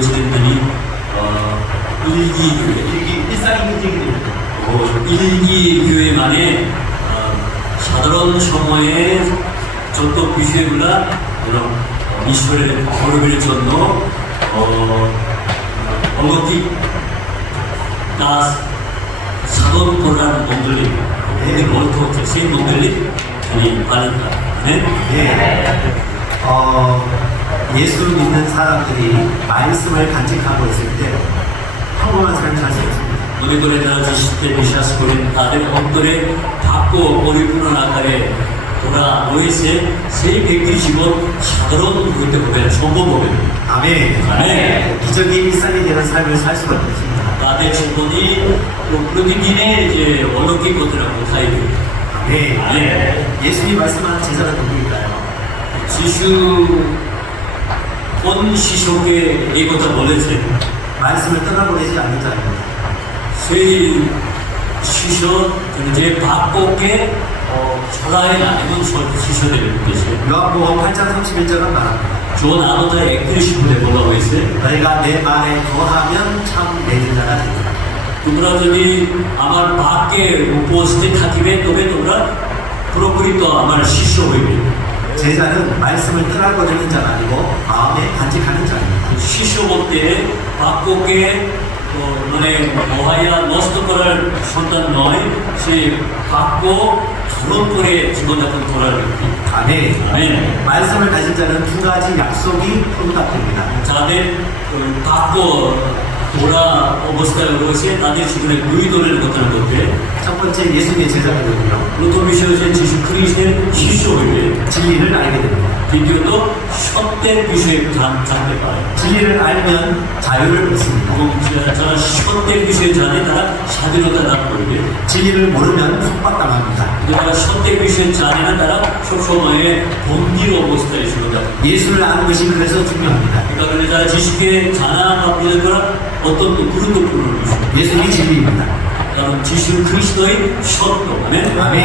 지냈더니 일기 교회만에 사드론 청어의 저도 비슈에블라 이런 미슈를 고르비를 전노 언거티 나 사돈 보라는 놈들이 우리 월토 세 놈들이 저희 빠른다. 네? 예수 믿는 사람들이 말씀을 간직하고 있을 때 평범한 삶을 살 수 있습니다. 우리들에 대한 지식대 비샤스코린 다들 엉돌에 받고 오리푸는 아까에 돌아 오에세 세 백들이 집어 사드론 그때 보면 전부 보면 아멘. 아멘. 기적이 일상이 되는 삶을 살 수가 없습니다. 다들 친구들이 그렇게 이제 언어기 것들하고 타입이 아멘. 아멘. 예수님이 말씀하는 제자는 누구일까요? 지슈 온 시쇼게 이것도 몰랐어요. 말씀을 떠나보내지 않는 자입니다. 세일 시쇼 이제 바꿔게 전화에 아니면 시쇼되는 것이에요. 요한복음 8장 31절은 말합니다. 좋은 아버지가 액그리시프에 뭐라고 했어요? 너희가 내 말에 거하면 참 내 제자가 됩니다. 두드라더니 아마 밖에 못보았을 때 타기에 또배도라 브로콜리도 아마 시쇼보이고 제자는 말씀을 떠나보내는 자가 아니고 마음에 간직하는 자입니다. 시쇼보 때 바꿔게 너네 뭐하야 너스토커를 손단 너희 시 받고 브로콜리에 집어넣은 도라를 아멘. 아멘. 말씀을 가진 자는 두 가지 약속이 응답됩니다. 자네 받고 돌아 어버스타의 것이 나দের জীবনে দুই ধরনের ঘটনা ঘটবে 첫 번째 예수님의 제자들은요. প্রথম বিষয় হচ্ছে যিশু খ্রিস্টের শিষ্য হইবে 진리를 알게 됩니다. দ্বিতীয়ত সত্যের বিষয়ে জানতে পারে 진리를 알면 자유를 얻습니다. এবং যারা সত্যের বিষয়ে জানে তারা স্বাধীনতা লাভ করবে 진리를 모르면 속박당합니다. কিন্তু তারা সত্যের বিষয়ে জানে না তারা সবসময় বন্দির অবস্থায় ছিল 예수를 아는 것이 그래서 중요합니다. 이 কারণে যারা যিশুকে জানা বা বোঝা করা 어떤 গুরুত্বপূর্ণ বিষয় 예수님이 진리입니다. কারণ যিশু খ্রিস্টই সত্য মানে 아멘.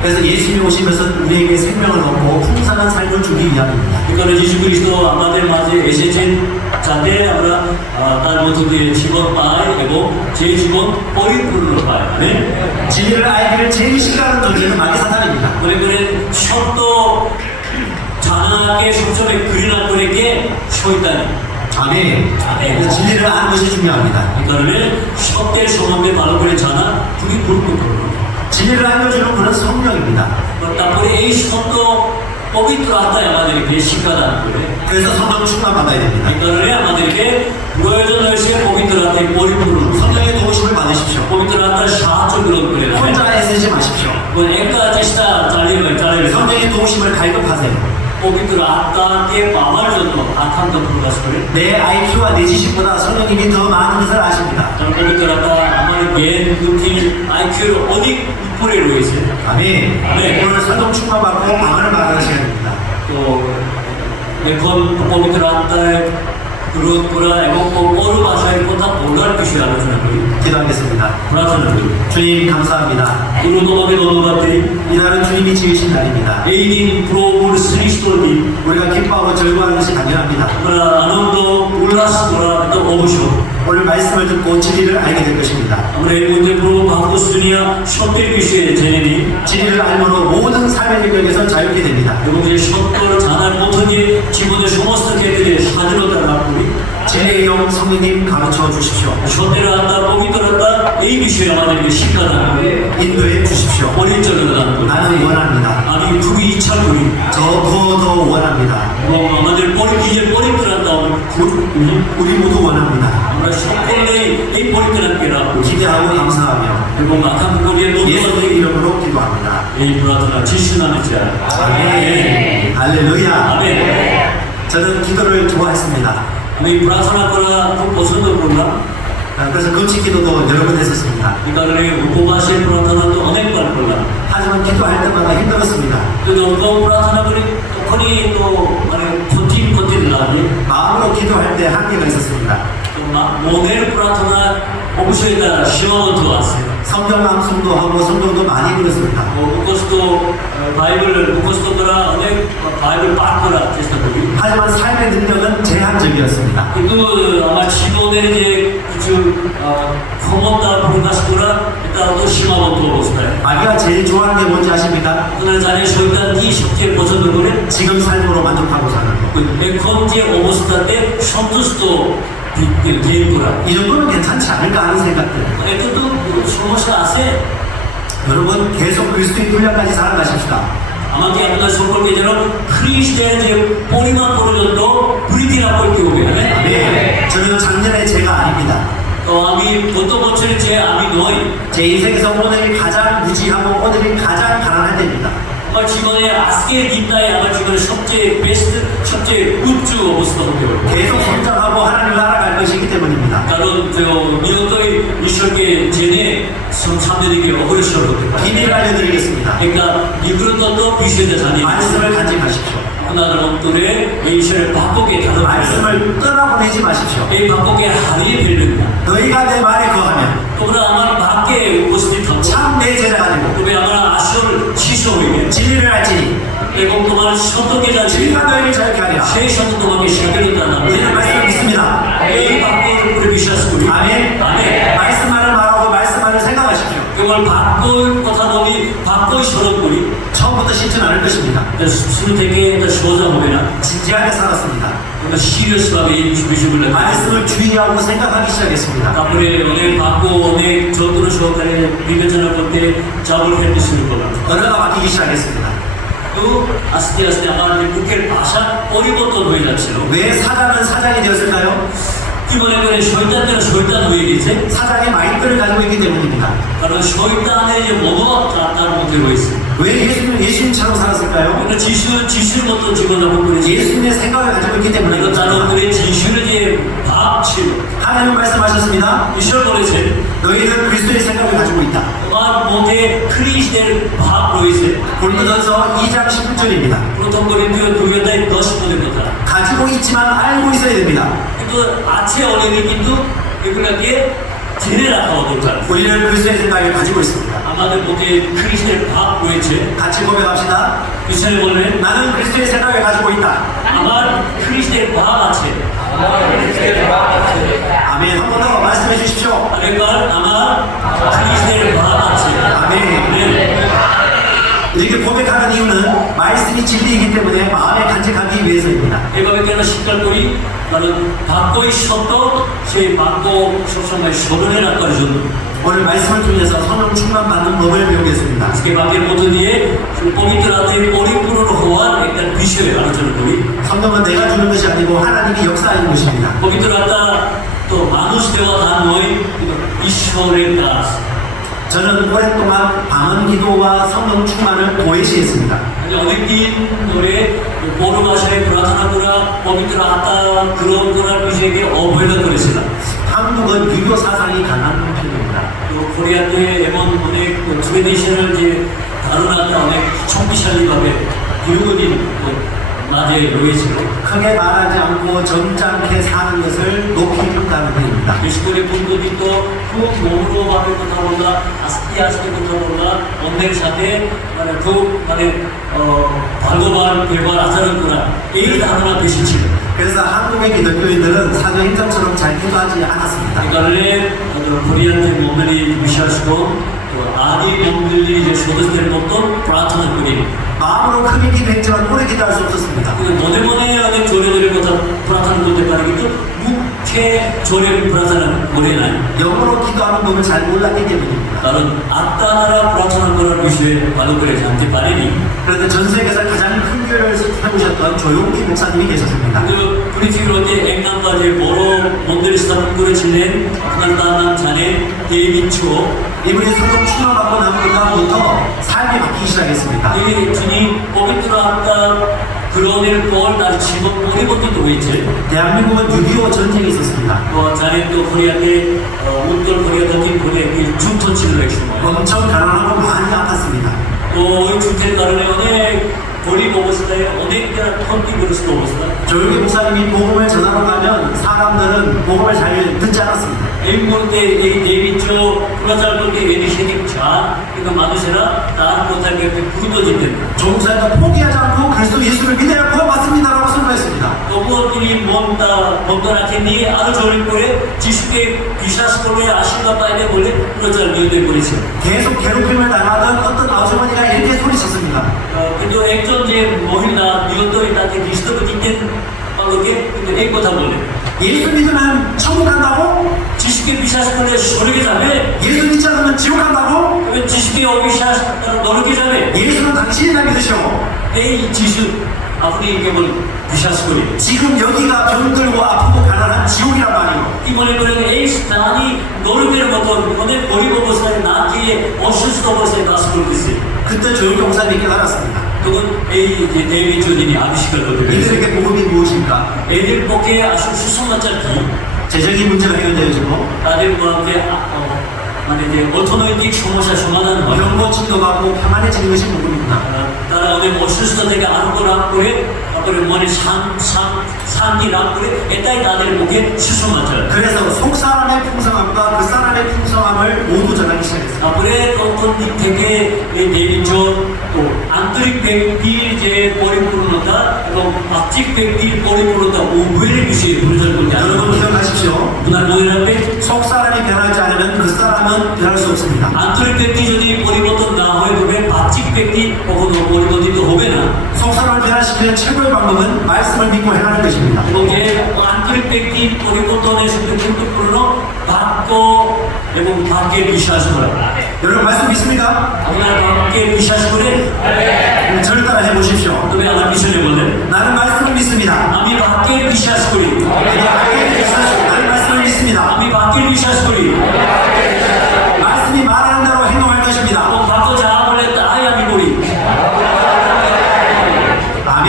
그래서 예수님이 오시면서 우리에게 생명을 얻고 풍성한 삶을 주기 위함입니다. 그러니까 যিশু খ্রিস্ট আমাদের মাঝে এসেছেন যাতে আমরা তার মধ্য দিয়ে জীবন পাই এবং সেই জীবন পরিপূর্ণ পাই মানে 진리를 알기를 제일 싫어하는 존재는 마귀 사탄입니다. মনে করেন সত্য জানাকে সবসময় ঘৃণা করে কে শয়তানি 아멘. 그래서 진리를 아는 것이 중요합니다. 이 কারণে সত্যের সম্বন্ধে ভালো করে জানা খুবই গুরুত্বপূর্ণ 진리를 알려주는 분은 성령입니다. তারপরে এই সত্য পবিত্র আত্মায় আমাদেরকে শিক্ষাদান করে 그래서 성령 충만 받아야 됩니다. 이 কারণে আমাদেরকে প্রয়োজন হয়েছে পবিত্র আত্মায় পরিপূর্ণ 성령의 도우심을 받으십시오. পবিত্র আত্মার সাহায্য গ্রহণ করে নেবেন 혼자 애쓰지 마십시오. একা চেষ্টা চালিয়ে 성령의 도우심을 갈급하세요. পবিত্র আত্মাকে পাওয়ার জন্য আকাঙ্ক্ষা প্রকাশ করে 내 IQ와 내 지식보다 성령님이 더 많은 것을 아십니다. কারণ পবিত্র আত্মা আমার জ্ঞান বুদ্ধি আইকিউর অধিক উপরে রয়েছে 아멘. 네. 오늘 성령 충만 받고 방언을 말하는 시간입니다. তো এখন পবিত্র আত্মায় গ্রহণ করা এবং অন্য ভাষায় কথা বলার বিষয়ে আলোচনা করি 기도하겠습니다. প্রার্থনা করি 주님 감사합니다. পুরো তোমাকে ধন্যবাদ দিই 이날은 주님이 지으신 날입니다. এই দিন প্রভুর সৃষ্ট দিন 우리가 기뻐하고 즐거워하는 것이 당연합니다. আমরা আনন্দ উল্লাস করা এটা অবশ্যক 오늘 말씀을 듣고 진리를 알게 될 것입니다. আমরা এর মধ্যে প্রভু ভাগ্যশ্রেণীয়া সত্যের বিষয়ে জেনে নিই 진리를 알므로 모든 삶의 영역에서 자유케 됩니다. এবং যে সত্যর জানার মধ্য দিয়ে জীবনের সমস্ত ক্ষেত্রে স্বাধীনতা লাভ করি 진리의 영 성령님 가르쳐 주십시오. সত্যের আত্মা পবিত্র আত্মা এই বিষয়ে আমাদেরকে শিক্ষাদান করে 인도해 주십시오. পরিচালনা দান করে 나는 원합니다. আমি খুবই ইচ্ছা করি 더 원합니다. এবং আমাদের নিজের পরিত্র আত্মা 우리 모두 원합니다. আমরা সকলেই এই পরিত্রাণকে লাভ করি 기대하고 감사하며 এবং আকাঙ্ক্ষা করিয়ে 예수의 이름으로 기도합니다. এই প্রার্থনা যিশু নামে চাই 아멘. 할렐루야. আমেন 저는 기도를 좋아했습니다. আমি প্রার্থনা করা খুব পছন্দ করলাম 그래서 금식 기도도 여러 번 했었습니다. 이 কারণে উপবাসের প্রার্থনা도 অনেকবার করলাম 하지만 기도할 때마다 힘들었습니다. কিন্তু অত প্রার্থনা করি তখনই তো মানে কঠিন লাগে 마음으로 기도할 때 한계가 있었습니다. তো মনের প্রার্থনা অবশ্যই তার সীমাবদ্ধ আছে 성경을 암송도 하고 성경도 많이 읽었습니다. 무코스토더라 어넥 바이블 빠꾸라 테스트보기. 하지만 삶의 능력은 제한적이었습니다. itu ama জীবনের যে কিছু ক্ষমতা প্রকাশ করা এটা তো সীমাবদ্ধ অবস্থায়। 마귀가 제일 좋아하는 게 뭔지 아십니까? আপনারা জানেন শয়তান কি সবচেয়ে পছন্দ করে? 지금 삶으로 만족하고 사는 거. এখন যে অবস্থাতে সন্তুষ্ট গেইন করা। 이 정도는 괜찮지 않을까 하는 생각들. এত তো সমস্যা আছে। 여러분 계속 그리스도의 분량까지 살아가십시다. আমাকে আপনাদের সকলকে যেন খ্রিস্টের যে পরিমাণ পর্যন্ত বৃদ্ধি লাভ করতে হবে। 네, 저는 작년에 제가 아닙니다. তো আমি গত বছরের চেয়ে আমি নই। 제 인생에서 오늘이 가장 무지하고 오늘이 가장 가난할 때입니다. আমার জীবনে আজকের দিনটাই আমার জীবনের সবচেয়ে বেস্ট, সবচেয়ে উচ্চ অবস্থা হতে হবে। 계속 성장하고 하나님을 알아갈 것이기 때문입니다. কারণ নিয়তই ঈশ্বরকে জেনে সামনের দিকে অগ্রসর হতে পারে। 비밀을 알려드리겠습니다. একটা বিব্রত বিষয়টা জানিয়ে 말씀을 간직하십시오. আপনাদের অন্তরে এই ঈশ্বরের বাক্যকে ধারণ করবেন। 말씀을 떠나보내지 마십시오. এই বাক্যকে হারিয়ে ফেলবেন না। 너희가 내 말에 거하면 তোমরা আমার বাক্যে উপস্থিত থাকো। 참 내 제자가 되고 তবে আমরা আসল শিষ্য হইবে 진리를 알지니 এবং তোমার সত্যকে জানছি 진리가 너희를 자유케 하리라. সেই সত্য তোমাকে স্বাধীনতা দান। 우리는 말씀을 믿습니다. এই বাক্যের উপরে বিশ্বাস করি। 아멘. 아멘. 말씀만을 말하고 말씀만을 생각하십시오. কেবল বাক্যর কথা বলি, বাক্যই স্মরণ করি। 처음부터 쉽진 않을 것입니다. শুরু থেকে এটা সোজা হবে না। 진지하게 살았습니다. আমরা সিরিয়াসভাবে এই বিষয়গুলো 말씀을 주의하고 생각하기 시작했습니다. তারপরে অনেক বাক্য অনেক যত্ন সহকারে বিবেচনা করতে চাবল ফেলতে শুরু করলাম। 언어가 바뀌기 시작했습니다. তো আস্তে আস্তে আমার যে মুখের ভাষা পরিবর্তন হয়ে যাচ্ছিল। 왜 사단은 사장이 되었을까요? কি মনে করে শয়তানদের শয়তান হয়ে গেছে? 사장의 마인드를 가지고 있기 때문입니다. কারণ শয়তানের যে মনোভাবটা তার মধ্যে রয়েছে। 왜 예수님처럼 살았을까요? 그러니까 지수의 মতো জীবনযাপন করেছে। 예수님의 생각을 가지고 있기 때문에 그리고 তার 그렇습니다. অন্তরে যিশুর যে ভাব ছিল। 하나님 말씀하셨습니다. ঈশ্বর বলেছেন 너희는 그리스도의 생각을 가지고 있다. তোমার মধ্যে খ্রিস্টের ভাব রয়েছে। 고린도전서 2장 19절입니다. প্রথম কোরিন্থীয় 2:10 কথা। 가지고 있지만 알고 있어야 됩니다. কিন্তু আছে অনেকে কিন্তু এগুলোকে জেনে রাখা দরকার। 우리는 그리스도의 생각을 가지고 있습니다. আমাদের মধ্যে খ্রিস্টের ভাব রয়েছে। 같이 고백합시다. ঈশ্বরে বলবেন 나는 그리스도의 생각을 가지고 있다. আমার খ্রিস্টের ভাব আছে। 아멘. 한 번 더 말씀해 주십시오. আরেকবার আমার খ্রিস্টের ভাব আছে। 아멘. 이렇게 고백하는 이유는 말씀이 진리이기 때문에 마음에 간직하기 위해서입니다. এভাবে কেন স্বীকার করি? কারণ বাক্যই সত্য, সেই বাক্য সবসময় স্মরণে রাখার জন্য। 오늘 말씀을 통해서 성령 충만 받는 법을 배우겠습니다. আজকে বাক্যের মধ্য দিয়ে পবিত্র আত্মায় পরিপূর্ণ হওয়ার একটা বিষয় আলোচনা করি। 성령은 내가 주는 것이 아니고 하나님이 역사하는 것입니다. পবিত্র আত্মা তো মানুষ দেওয়া দান নয়, কিন্তু ঈশ্বরের কাজ। 저는 오랫동안 방언 기도와 성령 충만을 동일시했습니다. অনেকদিন ধরে বড় ভাষায় প্রার্থনা করা, পবিত্র আত্মা গ্রহণ করার বিষয়কে অবহেলা করেছিলাম। 한국은 유교 사상이 강한 편입니다. তো কোরিয়াতে এমন অনেক ট্রেডিশনাল যে ধারণাটা অনেক শক্তিশালীভাবে দীর্ঘদিন মাঝে রয়েছিল। 크게 말하지 않고 점잖게 사는 것을 높이 평가하는 편입니다. বিশেষ করে পূর্বদিন তো খুব নম্রভাবে কথা বলা, আস্তে আস্তে কথা বলা, অন্যের সাথে খুব ভালোবার ব্যবহার আচরণ করা, এই ধারণা বেশি ছিল। 그래서 한국의 기독교인들은 사도행전처럼 잘 기도하지 않았습니다. এই কারণে কোরিয়ান যে মন্দিরে বিশ্বাস করুন, আদি মন্দিরের যে সদস্যদের মতো প্রার্থনা করি। 마음으로 크게 기도했지만 오래 기도할 수 없었습니다. মনে মনে অনেক জোরে জোরে কথা প্রার্থনা করতে পারে, কিন্তু মুখে জোরে প্রার্থনা করে নাই। 영어로 기도하는 법을 잘 몰랐기 때문입니다. কারণ আত্মা দ্বারা প্রার্থনা করার বিষয়ে ভালো করে জানতে পারেনি। 그런데 전 세계에서 가장 큰 교회를 세우셨던 조용기 목사님이 계셨습니다. কিন্তু পৃথিবীর মধ্যে এক নাম্বার যে বড় মন্দির স্থাপন করেছিলেন, আপনার তার নাম জানেন, 데이비드 초। 이분이 성령 충만받고 난 순간부터 삶이 바뀌기 시작했습니다. তিনি পবিত্র আত্মা গ্রহণের পর তার জীবন পরিবর্তিত হয়েছে। 대한민국은 6.25 전쟁이 있었습니다. তো জানেন তো কোরিয়াতে উত্তর কোরিয়া দক্ষিণ কোরিয়া একটি যুদ্ধ ছিল এক সময়। 엄청 가난하고 많이 아팠습니다. তো ওই যুদ্ধের কারণে অনেক গরিব অবস্থায়, অনেকটা ক্ষতিগ্রস্ত অবস্থা। 조용기 목사님이 복음을 전하러 가면 사람들은 복음을 잘 듣지 않았습니다. এই মুহূর্তে এই দেবীচ প্রচার করতে এদিক সেদিক 이거 만드셔라 나는 못하게 굳어진다. 조국 사회가 포기하지 않고 그리스도 예수를 믿어야 구원받습니다라고 선포했습니다. Kemudian monta rakini aru jori kore jisuke বিশ্বাস করলে আশীর্বাদ পাইলে বলে প্রচার নিয়তে করেছে। 계속 괴롭힘을 당하던 어떤 아주머니가 이렇게 소리쳤습니다. কিন্তু একজন যে মহিলা নিয়তই তাকে খ্রিস্টকে চিনতেন তাদেরকে কিন্তু এই কথা বলে 예수 믿으면 천국 간다고? যিশুকে বিশ্বাস করলে স্বর্গে যাবে 예수 믿지 않으면 지옥 간다고? তবে যিশুকে অবিশ্বাস তারা নরকে যাবে 예수는 당신이나 믿으시오. এই যিশু আপনি কেবল বিশ্বাস করি 지금 여기가 병들고 아프고 가난한 지옥이란 말이에요. কি মনে করেন এই স্থানই নরকের মতন অনেক গরিব অবস্থায় না খেয়ে অসুস্থ অবস্থায় বাস করতেছে 그때 조국 목사님께 알았습니다. তখন এই যে দেবী চৌধুরী আবিষ্কার করতে পেরেছে 이들에게 복음이 무엇입니까? এদের পক্ষে আসল সুসমাচার কি 재정이 문제가 해결되어지고 তাদের মধ্যে মানে যে অর্থনৈতিক সমস্যা সমাধান হয় 이런 것 진도가 고 평안해지는 것이 복음입니다. তারা ওদের অসুস্থ থেকে আরোগ্য লাভ করে তারপরে মনে শান্তি লাভ করে এটাই তাদের পক্ষে সুসমাচার 그래서 속 사람의 풍성함과 그 사람의 풍성함을 모두 전하기 시작했습니다. তারপরে অন্তর দিক থেকে এই দেবীজ ও আন্তরিক ব্যক্তির যে পরিপূর্ণতা এবং বাহ্যিক ব্যক্তির পরিপূর্ণতা উভয়ের বিষয়ে প্রচার করতে আরম্ভ 여러분 기억하십시ও. আপনার মনে রাখবেন 속 사람이 변하지 않으면 그 사람은 변할 수 없습니다. আন্তরিক ব্যক্তি যদি পরিবর্তন না হয়ে তবে বাহ্যিক ব্যক্তি কখনো পরিবর্তিত হবে না 속 사람을 변화시키는 최고의 방법은 말씀을 믿고 행하는 것입니다. এবং যে আন্তরিক ব্যক্তির পরিবর্তনের সবচেয়ে গুরুত্বপূর্ণ বাক্য এবং ভাগ্যে বিশ্বাস করা 여러분 말씀 믿습니까? আপনার বাক্যে বিশ্বাস করে 저를 따라 해보십시오. তবে আমার পিছনে বলেন 나는 말씀을 믿습니다. আমি বাক্যে বিশ্বাস করি 나는 말씀을 믿습니다. আমি বাক্যে বিশ্বাস করি 말씀이 말하는 대로 행동할 것입니다. এবং বাক্য যা বলে তাই আমি করি 아멘.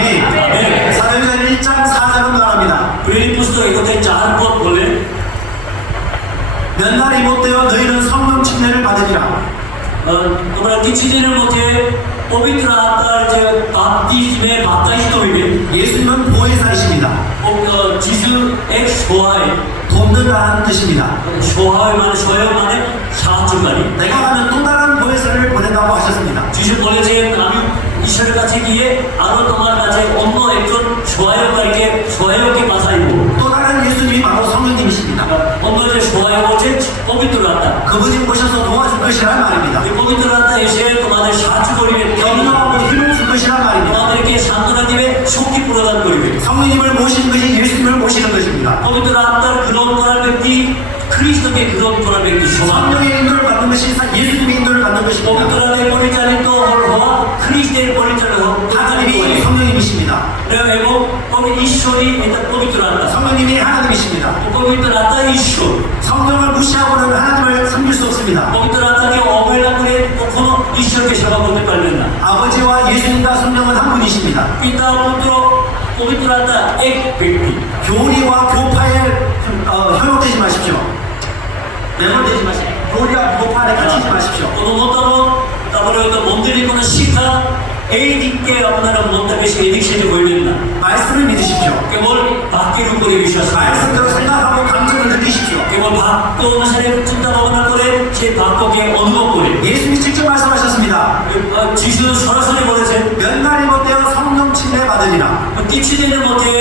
사도행전 1장 4절은 말합니다. প্রেরিত পুস্তক এগোতে 4 পদ বলে 몇 날이 못되어 너희는 성령 침례를 받으리라. তোমরা কিছুদিনের মধ্যে পবিত্র আত্মার যে বাপ্তিস্মে বাপ্তাইস্ত হইবে 예수님은 보혜사이십니다. যিশু এক সহায় 돕는다는 뜻입니다. সহায় মানে সহায়ক মানে সাহায্যকারী 내가 가면 또 다른 보혜사를 보낸다고 하셨습니다. যিশু বলেছেন আমি ঈশ্বরের কাছে গিয়ে আরো তোমার কাছে অন্য একজন সহায়ককে পাঠাইব 또 다른 예수님이 바로 성령님이십니다. অন্য যে সহায়ক হচ্ছে পবিত্র আত্মা 그분이 오셔서 도와줄 것이란 말입니다. এই পবিত্র আত্মা এসে তোমাদের সাহায্য করিবে 격려하고 힘을 줄 것이란 말입니다. তোমাদেরকে সান্ত্বনা দিবে শক্তি প্রদান করিবে 성령님을 모시는 것이 예수님을 모시는 것입니다. পবিত্র আত্মার গ্রহণ করার ব্যক্তি খ্রিস্টকে গ্রহণ করার ব্যক্তি সমান 성령의 인도를 받는 것이 예수님의 인도를 받는 것입니다. পবিত্র আত্মায় পরিচালিত হওয়া খ্রিস্টের পরিচালিত 하나님이 성령님이십니다. এবং ঈশ্বরই এটা পবিত্র আত্মা 성령님이 하나님이십니다. পবিত্র আত্মা ঈশ্বর 성령을 무시하고는 하나님을 섬길 수 없습니다. পবিত্র আত্মাকে অবহেলা করে কখনো ঈশ্বরকে সেবা করতে পারবেন না 아버지와 예수님과 성령은 한 분이십니다. পিতা পুত্র পবিত্র আত্মা এক ব্যক্তি 교리와 교파에 현혹되지 마십시오. 매몰되지 마십시오. 교리와 교파에 갇히지 마십시오. কোনো মতামত তারপরে হয়তো মন্দিরের কোনো শিক্ষা এই দিককে আপনারা মনটা বেশি এদিক সেদিক হইবেন না 말씀을 믿으십시오. কেবল বাক্যের উপরে বিশ্বাস করুন। 말씀대로 생각하고 감정을 느끼십시오. কেবল বাক্য অনুসারে চিন্তা ভাবনা করে সেই বাক্যকে অনুভব করে 예수님이 직접 말씀하셨습니다. যিশু সরাসরি বলেছেন 몇 날이 못되어 성령 침례 받으리라. কিছুদিনের মধ্যে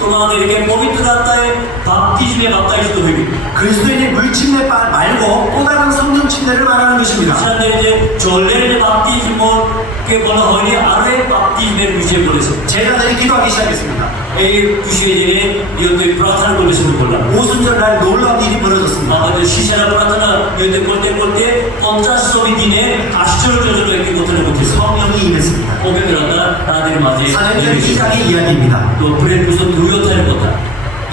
তোমাদেরকে পবিত্র আত্মায় বাপ্তিস্মে বাপ্তাইস্ত হইবে 그리스도인의 물 침례 말고 또 다른 성령 침례를 말하는 것입니다. খ্রিস্টানদের যে জলের যে বাপ্তিস্মকে বলা হয়নি আরো এক বাপ্তিস্মের বিষয়ে বলেছে 제자들이 기도하기 시작했습니다. এই বিষয়ে জেনে নিয়ত প্রার্থনা করতে শুরু করলাম 오순절날 놀라운 일이 벌어졌습니다. আমাদের শিষ্যরা প্রার্থনা নিয়ত করতে করতে 50টি দিনে আশ্চর্যজনক একটি ঘটনা ঘটেছে 성령이 임했습니다. পবিত্র আত্মা তাদের মাঝে 사도행전 2장의 이야기입니다. 또 브레드 무슨 두려타의 কথা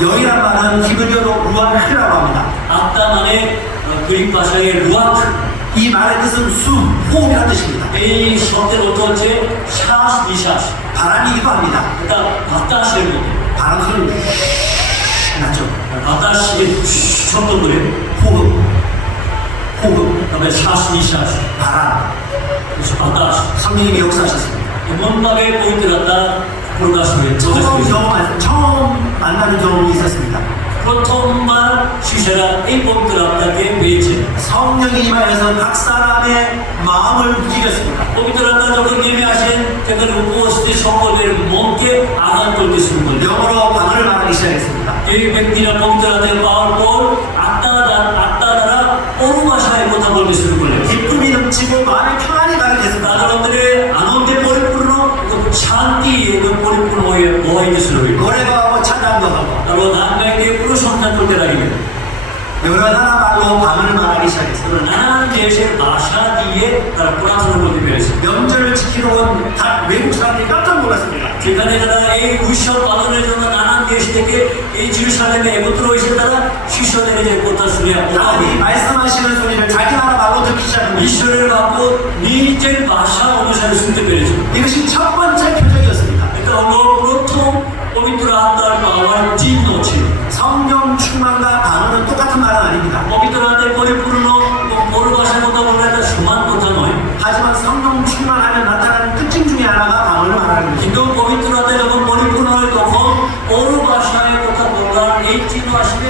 영이란 말은 히브리어로 루아크라고 합니다. আত্মা মানে গ্রিক ভাষায় রুয়াক 이 말의 뜻은 숨, 호흡이라는 뜻입니다. এই শব্দের অর্থ হচ্ছে শ্বাস নিঃশ্বাস 바람이기도 합니다. এটা বাতাসের মতো 바람 소리 나죠. বাতাসে শব্দ করে 호흡, 호흡, তবে শ্বাস নিঃশ্বাস 바람. বাতাস 성령님이 역사하셨습니다. এমনভাবে পবিত্র আত্মা প্রকাশ হয়ে 처음 만나는 경험이 있었습니다. প্রথমবার শিষ্যরা এই পবিত্র আত্মাকে পেয়েছে। 성령이 임하여서 각 사람의 마음을 움직였습니다. পবিত্র আত্মা যখন নেমে আসেন সেখানে উপস্থিত সকলের মনকে আঘাত করতে শুরু করলেন। 영어로 방언을 말하기 시작했습니다. এই ব্যক্তিরা পবিত্র আত্মায় পাওয়ার পর আত্মা দ্বারা অন্য ভাষায় কথা বলতে শুরু করলেন। 기쁨이 넘치고 마음이 평안이 가게 됐습니다. তাদের মধ্যে আনন্দে পরিপূর্ণ এবং শান্তি এবং পরিপূর্ণ হয়ে বহাইতে শুরু হইল। 노래가 하고 찬양도 하고 তারপর গান গাইতে পুরো সন্তান করতে লাগলেন। 여러 나라 말로 방언을 말하기 시작했습니다. নানান দেশের ভাষা দিয়ে তারা প্রার্থনা করতে পেরেছে। 명절을 지키러 온 각 외국 사람들이 깜짝 놀랐습니다. যেখানে তারা এই উৎসব পালনের জন্য নানান দেশ থেকে এই জেরুজালেমে একত্র হয়েছে, তারা শিষ্যদের যে কথা শুনে 이 말씀하시는 소리를 자기 나라 말로 듣기 시작합니다. ঈশ্বরের বাক্য নিজের ভাষা অনুসারে শুনতে পেরেছে। 이것이 첫 번째 표적이었습니다. এটা হলো প্রথম পবিত্র আত্মার পাওয়ার চিহ্ন ছিল। 성령 충만과 방언은 똑같은 말은 아닙니다. পবিত্র আত্মায় পরিপূর্ণ এবং বড় ভাষার কথা বলা এটা সমান কথা নয়। 하지만 성령 충만하면 나타나는 특징 중에 하나가 방언을 말하는 것입니다. কিন্তু পবিত্র আত্মায় যখন পরিপূর্ণ হয় তখন বড় ভাষায় কথা বলার এই চিহ্ন আসবে।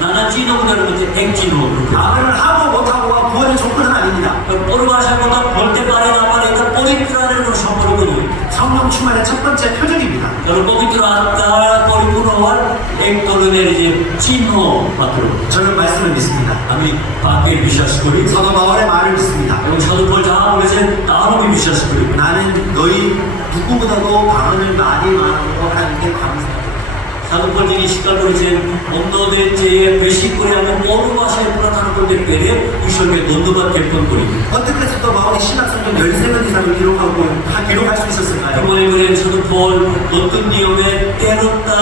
নানা চিহ্নগুলোর মধ্যে এক চিহ্ন। 방언을 하고 못하고가 구원의 조건은 아닙니다. বড় ভাষার কথা বলতে পারে না পারে এটা পবিত্রের কোনো সম্পর্ক নয়। 성령 충만의 첫 번째 표적입니다. কারণ পবিত্র আত্মা পরিপূর্ণ হওয়ার এক ধরনের যে চিহ্ন মাত্র। 저는 말씀을 믿습니다. আমি বাক্যে বিশ্বাস করি 사도 바울의 말을 믿습니다. এবং সাধুপল যাহা বলেছেন তাহার আমি বিশ্বাস করি। 나는 너희 누구보다도 방언을 많이 말하고 하는 게 감사합니다. সাধুপল যিনি স্বীকার করেছেন অন্যদের চেয়ে বেশি করে আমি বড় ভাষায় প্রার্থনা করতে পেরে ঈশ্বরকে ধন্যবাদ জ্ঞাপন করি। 어떻게 사도 바울이 신학성경 13권 이상을 기록할 수 있었을까요? মনে করেন সাধুপল নতুন নিয়মে 13টা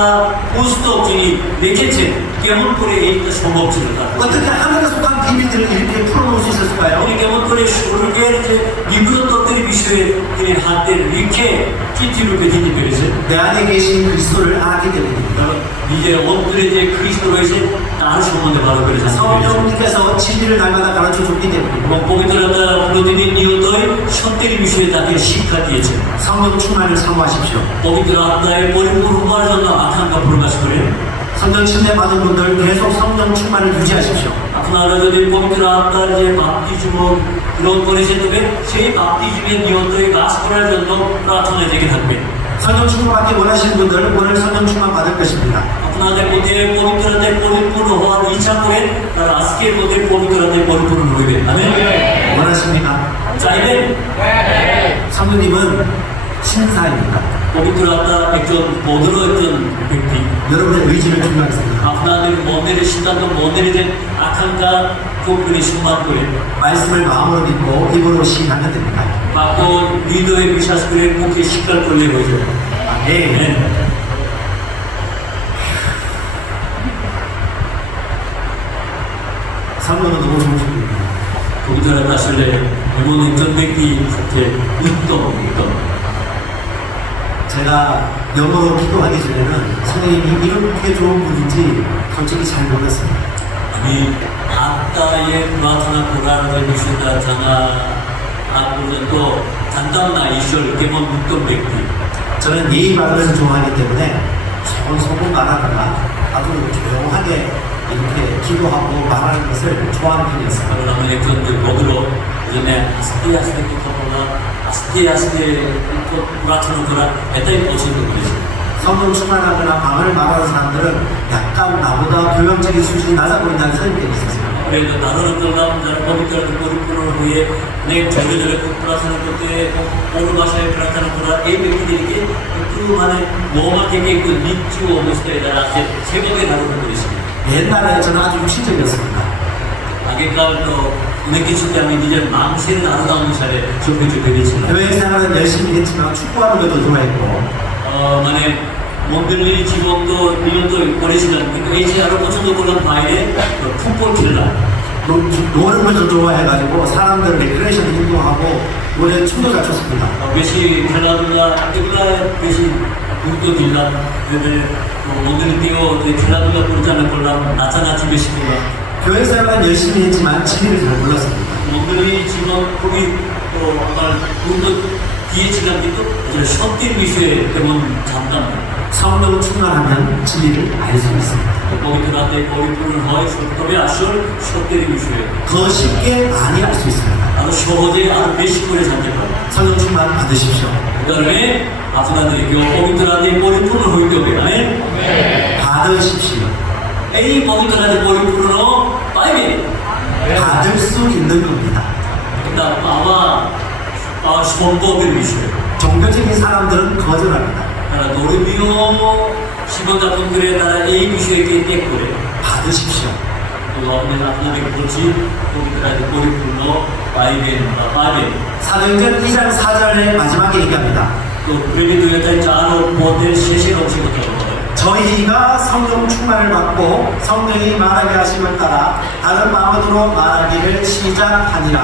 পুস্তক যিনি লিখেছেন, কেমন করে এইটা সম্ভব ছিল তার? 어떻게 하늘에 속한 비밀들을 이렇게 풀어놓을 수 있었을까요? তিনি কেমন করে স্বর্গের যে নিগূঢ় তত্ত্বের বিষয়ে তিনি হাতে লিখে চিঠি রূপে দিতে পেরেছেন? 내 안에 계신 그리스도를 알았기 때문입니다. কারণ নিজের অন্তরে যে খ্রিস্ট রয়েছে তার সম্বন্ধে ভালো করে জানতে পেরেছেন। 성령님께서 진리를 날마다 가르쳐 줬기 때문입니다. এবং পবিত্রতা প্রতিদিন নিয়তই সত্যের বিষয়ে তাকে শিক্ষা দিয়েছেন। 성령 충만을 사모하십시오. পবিত্র আত্মায় পরিপূর্ণ হওয়ার জন্য আকাঙ্ক্ষা প্রকাশ করেন। 성령 침례 받은 분들 계속 성령 충만을 유지하십시오. আপনারা যদি পবিত্র আত্মার যে বাপ্তিস্ম গ্রহণ করেছেন তবে সেই বাপ্তিস্মের নিয়তই কাজ করার জন্য প্রার্থনায় জেগে থাকবেন। 성령 충만 받기 원하시는 분들은 오늘 성령 충만 받을 것입니다. আপনাদের মধ্যে পবিত্রতায় পরিপূর্ণ হওয়ার ইচ্ছা করেন তারা আজকের মধ্যে পবিত্রতায় পরিপূর্ণ হইবে। আমেন। 원하십니까? চাইবেন? 성령님은 신사입니다. পবিত্র আত্মা একজন বদল একজন ব্যক্তি। 여러분의 의지를 중요하겠습니다. আপনাদের মন্দিরের সিদ্ধান্ত মন্দিরের আকাঙ্ক্ষা খুব করে সম্মান করে 말씀을 마음으로 믿고 입으로 시인하면 됩니다. বাক্য হৃদয়ে বিশ্বাস করে মুখে স্বীকার করলে হয়ে যাবে। 아멘. 성령은 너무 좋으신 분입니다. পবিত্র আত্মা আসলে এমন একজন ব্যক্তি সবচেয়ে উত্তম। 제가 영어로 기도하기 전에는 선생님이 이렇게 좋은 분인지 솔직히 잘 몰랐습니다. আমি আত্মায় প্রার্থনা করার যে বিষয়টা জানা আগ পর্যন্ত জানতাম না ঈশ্বর কেমন উত্তম ব্যক্তি। 저는 예의 바르는 좋아하기 때문에 소곤소곤 말하다가 나도 조용하게 이렇게 기도하고 말하는 것을 좋아하는 편이었어요. কারণ আমি একজন যে বদল এজন্য আস্তে আস্তে কথা বলা আস্তে আস্তে প্রার্থনা করা এটাই পছন্দ করেছি। 성령 충만하거나 방언을 말하는 사람들은 약간 나보다 교양적인 수준이 낮아 보인다는 선입견이 있었어요. 그래서 나눠는 করলাম যারা পবিত্রতা পরিপূর্ণ হয়ে অনেক জোরে জোরে প্রার্থনা করতে অন্য ভাষায় প্রার্থনা করা এই ব্যক্তিদেরকে একটু মানে নোমা থেকে একটু নিচু অবস্থায় যারা আছে সেভাবে ধারণা করেছি। 옛날에 저는 아주 육신적이었습니다. আগেকার তো অনেক কিছুতে আমি নিজের মাংসের ধারণা অনুসারে সব কিছু ভেবেছিলাম। 교회 생활은 열심히 했지만 축구하는 것도 좋아했고 মানে মন্দিরের জীবন তো নিয়ত করেছিলাম, কিন্তু এই যে আরো পছন্দ করলাম বাইরে ফুটবল খেললাম। 노는 것도 좋아해가지고 사람들 레크레이션 운동하고 노래 춤도 잘 췄습니다. বেশি খেলাধুলা এগুলা বেশি গুরুত্ব দিলাম। মন্দিরে দিয়েও যে খেলাধুলা পরিচালনা করলাম, নাচানাচি বেশি করলাম। 교회 생활은 열심히 했지만 진리를 잘 몰랐습니다. মন্দিরের জীবন খুবই তো আমার গুরুত্ব দিয়েছিলাম, কিন্তু সত্যের বিষয়ে তেমন জানতাম না। 성령 충만하면 진리를 알 수 있습니다. পবিত্র রাতে পরিপূর্ণ হয়, তবে আসল সত্যের বিষয়ে 더 쉽게 많이 알 수 있습니다. আরো সহজে আরো বেশি করে জানতে পারবে। 성령 충만 받으십시오. 그 다음에 আপনাদেরকে পবিত্র রাতে পরিপূর্ণ হইতে হবে। আমেন। 받으십시오. এই পবিত্র রাতে পরিপূর্ণ পাইবে। 받을 수 있는 겁니다. এটা পাওয়া সম্ভবের বিষয়। 종교적인 사람들은 거절합니다. তারা ধর্মীয় জীবনযাপন করে তারা এই বিষয়কে ত্যাগ করে। 받으십시오. তো আপনাদেরকে বলছি পবিত্র রাতে পরিপূর্ণ পাইবেন বা পাবেন। 사도행전 2장 4절의 마지막에 얘기합니다. 또 그레미도 2장 4절의 শেষের অংশে কথা বলা হয়। 저희가 성령 충만을 받고 성령이 말하게 하심을 따라 다른 마음으로 말하기를 시작하니라.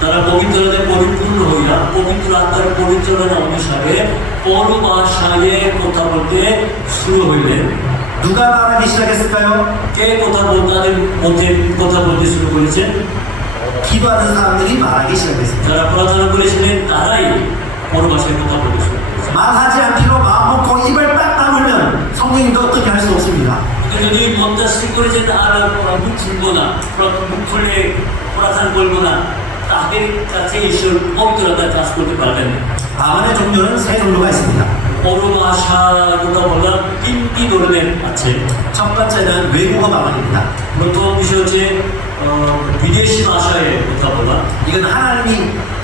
তারা পবিত্র রাতে পরিপূর্ণ হইয়া পবিত্র আত্মার পরিচালনা অনুসারে পর ভাষায় কথা বলতে শুরু হইলেন। 누가 말하기 시작했을까요? কে কথা বলতে তাদের মধ্যে কথা বলতে শুরু করেছেন? 기도하는 사람들이 말하기 시작했습니다. যারা প্রার্থনা করেছিলেন তারাই পর ভাষায় কথা বলতে শুরু করেছেন। 말하지 않기로 마음 먹고 입을 딱 다물면 성령님도 어떻게 할 수 없습니다. কিন্তু যদি মনটা স্থির করেছেন আর মুখ খুলবো না, মুখ খুলে প্রার্থনা করবো না, তাদের কাছে ঈশ্বর পবিত্রতা কাজ করতে পারবেন না। 아멘의 종류는 세 종류가 있습니다. পর ভাষাগুলো বলা তিনটি ধরনের আছে। 첫 번째는 외국어 방언입니다. প্রথম বিষয় হচ্ছে বিদেশি ভাষায় কথা বলা। 이건 하나님이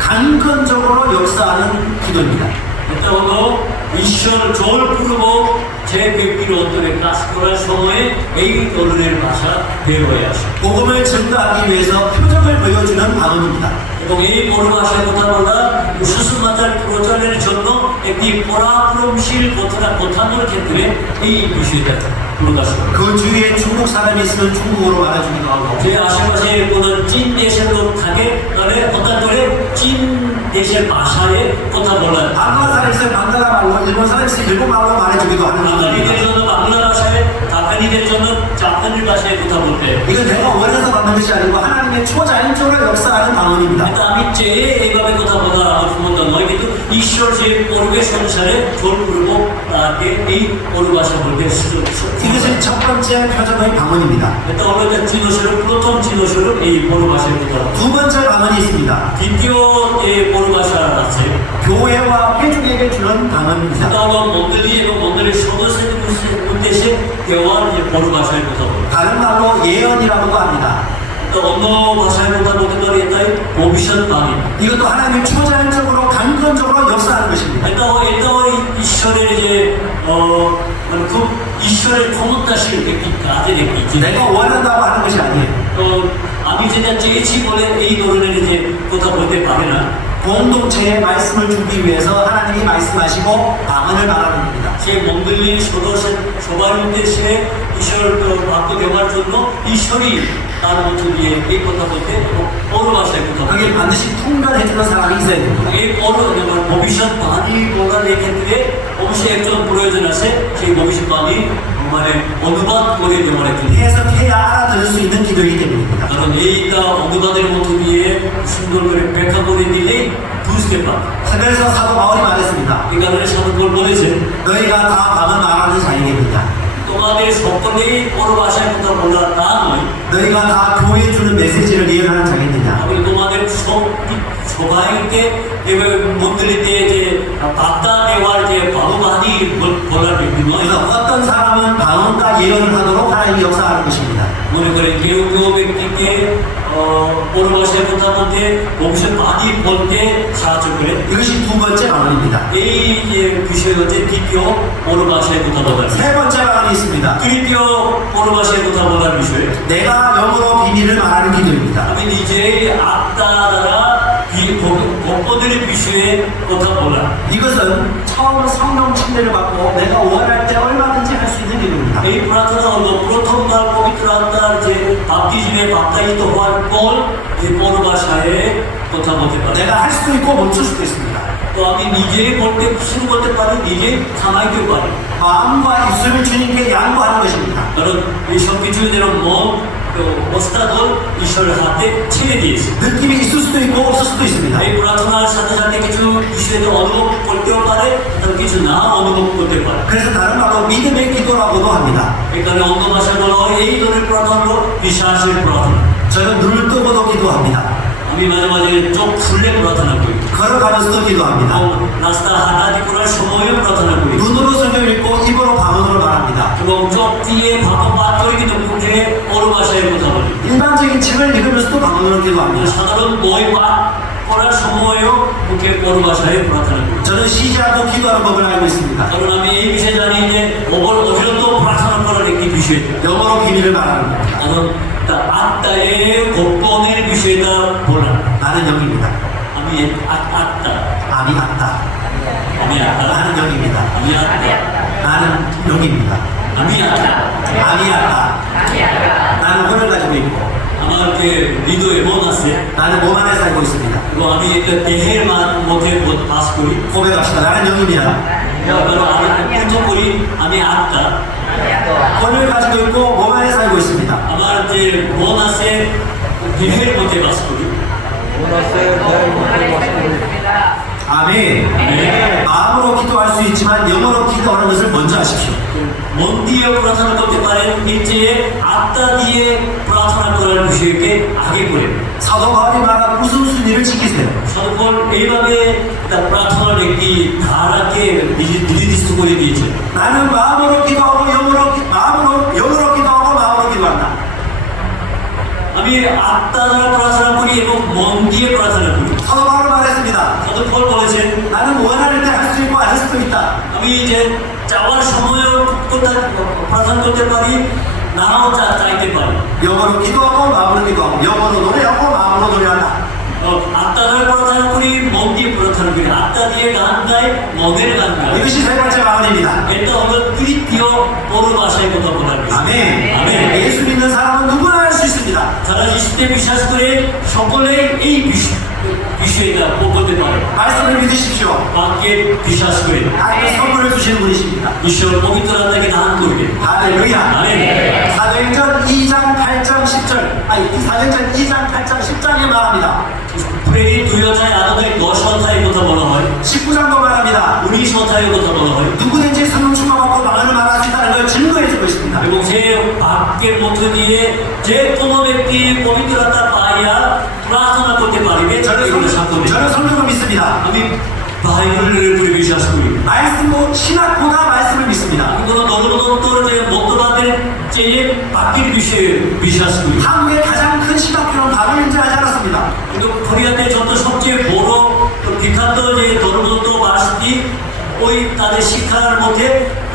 강건적으로 역사하는 기도입니다. এটা হলো ঈশ্বর জোরপূর্বক যে ব্যক্তির অন্তরে কাজ করার সময়ে এই ধরনের ভাষা বের হয়ে আসে। 복음을 증거하기 위해서 표적을 보여주는 방언입니다. এবং এই বড় ভাষায় কথা বলা সুসমাচার প্রচারের জন্য একটি পরাক্রমশীল কথার ক্ষেত্রে এই বিষয়টা প্রকাশ করে। 그 주위에 중국 사람이 있으면 중국어로 말해주기도 하고 যে আশেপাশে কোনো চীন দেশের লোক থাকে তাহলে হঠাৎ করে চীন দেশের ভাষায় কথা বলা। 한국 사람 있으면 방글라 말로, 일본 사람 있으면 일본 말로 말해주기도 하는 বাঙালিদের 겁니다. জন্য বাংলা ভাষায়, জাপানিদের জন্য জাপানি ভাষায় কথা বলতে। 이건 내가 원해서 받는 것이 아니고 하나님의 초자연적으로 역사하는 방언입니다. কিন্তু আমি চেয়ে এইভাবে কথা বলার আমার ক্ষমতা নয়, কিন্তু ঈশ্বর যে পরিবেশ অনুসারে জোরপূর্বক তাকে এই পরিভাষা বলতে 이것이 첫 번째 표적의 방언입니다. এটা হলো একটা চিহ্নস্বরূপ, প্রথম চিহ্নস্বরূপ এই পরিভাষার কথা। 두 번째 방언이 있습니다. দ্বিতীয় যে পরিভাষা আছে 교회와 회중에게 주는 방언입니다. সেটা হলো মণ্ডলী এবং মণ্ডলীর সদস্যদের উদ্দেশ্যে দেওয়ার যে পরিভাষার কথা বলে। 다른 말로 예언이라고도 합니다. 또 অন্য ভাষায় কথা বলতে পারি এটাই ভবিষ্যৎবাণী। 이것도 하나님의 초자연적으로 강건적으로 역사하는 것입니다. এটাও ঈশ্বরের যে মানে খুব ঈশ্বরের ক্ষমতাশীল একটি কাজের একটি জিনিস। 내가 원한다고 하는 것이 아니에요. তো আমি যেটা চেয়েছি বলে এই ধরনের যে কথা বলতে পারে না। 공동체에 말씀을 주기 위해서 하나님이 말씀하시고 방언을 말하는 겁니다. সেই মণ্ডলীর সদস্য সবার উদ্দেশ্যে ঈশ্বর বাক্য দেওয়ার জন্য ঈশ্বরই তার মধ্য দিয়ে এই কথা বলতে পৌর ভাষায় কথা বলতে। 그게 반드시 통달해주는 사람이 있어야 됩니다. এই পৌর ভবিষ্যৎবাণী বলার ক্ষেত্রে অবশ্যই একজন প্রয়োজন আছে, সেই ভবিষ্যৎবাণী মানে অনুবাদ করে দেওয়ার একজন। 해석해야 알아들을 수 있는 기도이기 때문입니다. কারণ এইটা অনুবাদের মধ্য দিয়ে সুন্দর করে ব্যাখ্যা করে দিলেই বুঝতে পারে। 그래서 사도 바울이 말했습니다. এই কারণে সাধু পৌল বলেছে 너희가 다 방언 말하는 자이겠느냐? তোমাদের সকলেই পৌর ভাষায় কথা বলা তা নয়, 너희가 다 교회에 주는 메시지를 예언하는 자겠느냐? আমি তোমাদের সবাইকে মন্দিরেতে যে বার্তা দেওয়ার যে বাহুবাদী বলার ব্যক্তি নয়। 그래서 어떤 사람은 방언과 예언을 하도록 하나님이 역사하는 것입니다. মনে করে কেউ কেউ ব্যক্তিকে পৌর ভাষায় কথা বলতে ভবিষ্যৎবাণী বলতে সাহায্য করে। 이것이 두 번째 방언입니다. এই যে বিষয় হচ্ছে দ্বিতীয় পৌর ভাষায় কথা বলার বিষয়। 세 번째 방언이 있습니다. তৃতীয় পৌর ভাষায় কথা বলার বিষয় 내가 영어로 비밀을 말하는 기도입니다. আমি নিজেই আত্মা দ্বারা ভক্তদের বিষয়ে কথা বলা। 이것은 처음 성령 침례를 받고 내가 원할 때 얼마든지 할 수 있는 기도입니다. এই প্রার্থনা হলো প্রথমবার পবিত্র আত্মার যে বাপ্তিস্মে বাপ্তায়িত হওয়ার পর এই পৌর ভাষায় কথা বলতে পারে। 내가 할 수도 있고 멈출 수도 있습니다. তো আমি নিজেই বলতে শুরু করতে পারি, নিজে থামাইতেও পারি। 마음과 입술을 주님께 양보하는 것입니다. কারণ এই সব কিছু যেন মন মস্তাদল ঈশ্বরের হাতে ছেড়ে দিয়েছে। 느낌이 있을 수도 있고 없을 수도 있습니다. এই প্রার্থনার সাথে সাথে কিছু বিষয়ে অনুভব করতেও পারে, কিছু কিছু না অনুভব করতে পারে। 그래서 다른 말로 믿음의 기도라고도 합니다. এখানে অন্য ভাষায় বলা হয় এই ধরনের প্রার্থনা হলো বিশ্বাসের প্রার্থনা। 저는 눈을 뜨고도 기도합니다. আমি মাঝে মাঝে চোখ খুলে প্রার্থনা করি, 걸어가면서도 기도합니다. রাস্তা হাঁটাহাঁটি করার সময়ও প্রার্থনা করি, 눈으로 성경 읽고 입으로 방언으로 말합니다. এবং চোখ দিয়ে ভাব পাঠ করে কিন্তু মুখে অন্য ভাষায় কথা বলি। 일반적인 책을 읽으면서도 방언으로 기도합니다. সাধারণ বই পাঠ করার সময়ও মুখে অন্য ভাষায় প্রার্থনা করি। 저는 쉬지 않고 기도하는 법을 알고 있습니다. কারণ আমি এই বিষয়ে জানি যে অবিরত প্রার্থনা করার একটি বিষয়, 영어로 비밀을 말하는 겁니다. কারণ তা আত্মা의 গোপনের বিষয়টা বলা। 나는 영입니다. আমি আত্মা, 아미 아따. আমি আত্মা, 나는 영입니다. আমি আত্মা, 나는 영입니다. আমি আত্মা। 아미 아따. 나는 혼을 가지고 있고 আমার যে হৃদয়ে মন আছে 나는 몸 안에 살고 있습니다. এবং আমি একটা দেহের মধ্যে বাস করি। 고백합시다. 나는 영입니다. কারণ আমি প্রথম করি আমি আত্মা, 혼을 가지고 있고 몸 안에 살고 있습니다. আমার যে মন আছে দেহের মধ্যে বাস করি। 아멘. 마음으로 기도할 수 있지만 영어로 기도하는 것을 먼저 하십시오. মন দিয়ে প্রার্থনা করতে পারেন, এর চেয়ে আত্মা দিয়ে প্রার্থনা করার বিষয়কে আগে করে। 사도 바울이 말한 우선순위를 지키세요. সকল এইভাবে তার প্রার্থনার একটি ধারাকে নির্দিষ্ট করে দিয়েছে। 나는 마음으로 기도하고 영으로 기도하고 마음으로 기도한다. আমি আত্মা দ্বারা প্রার্থনা করি এবং মন দিয়ে প্রার্থনা করি। 사도 바울은 말했습니다. সাধু পল বলেছেন 나는 원할 때 할 수 있고 안 할 수도 있다. আমি যে চাওয়ার সময়ও প্রার্থনা করতে পারি, নাও চাইতে পারি। 영어로 기도하고 마음으로 기도하고 영어로 노래하고 마음으로 노래한다. আত্মা দ্বারা প্রার্থনা করি, মন দিয়ে প্রার্থনা করি। আত্মা দিয়ে গান গাই, মনের গান গাই। 이것이 세 번째 마음입니다. এটা হলো তৃতীয় বড় ভাষায় কথা বলার বিষয়। 아멘. 아멘. 예수 믿는 사람은 누구나 할 수 있습니다. যারা যিশুতে বিশ্বাস করে সকলেই এই বিষয়টা করতে পারে। 말씀을 믿으십시오. বাক্যে বিশ্বাস করে 하나님의 선물을 주시는 분이십니다. ঈশ্বর পবিত্র আত্মাকে দান করবে। 할렐루야. 아멘. 사도행전 2장 8장 10절. 사도행전 2장 8장 10장에 말합니다. প্রেরিত 2 অধ্যায় 8 অধ্যায় 10 অধ্যায়ের কথা বলা হয়, 19장도 말합니다. 19 অধ্যায়ের কথা বলা হয়, 누구든지 성령 충만받고 방언을 말할 수 있다는 걸 증거해 주고 있습니다. এবং সে বাক্যের মধ্য দিয়ে যে কোনো ব্যক্তি পবিত্রতা পাইয়া প্রার্থনা করতে পারবে। এগুলো সাক্ষ্য দেয়। 저는 성령을 믿습니다. আমি বাইবেলের উপরে বিশ্বাস করি। 말씀도 신학보다 말씀을 믿습니다. কিন্তু ধর্মতত্ত্বর যে মতবাদের চেয়ে বাক্যের বিষয়ে বিশ্বাস করি। 한국의 가장 큰 신학교는 바로 인정하지 않았습니다. কিন্তু কোরিয়াতে যত সবচেয়ে বড় বিখ্যাত যে ধর্মতত্ত্ব ভার্সিটি, ওই তাদের শিক্ষার মধ্যে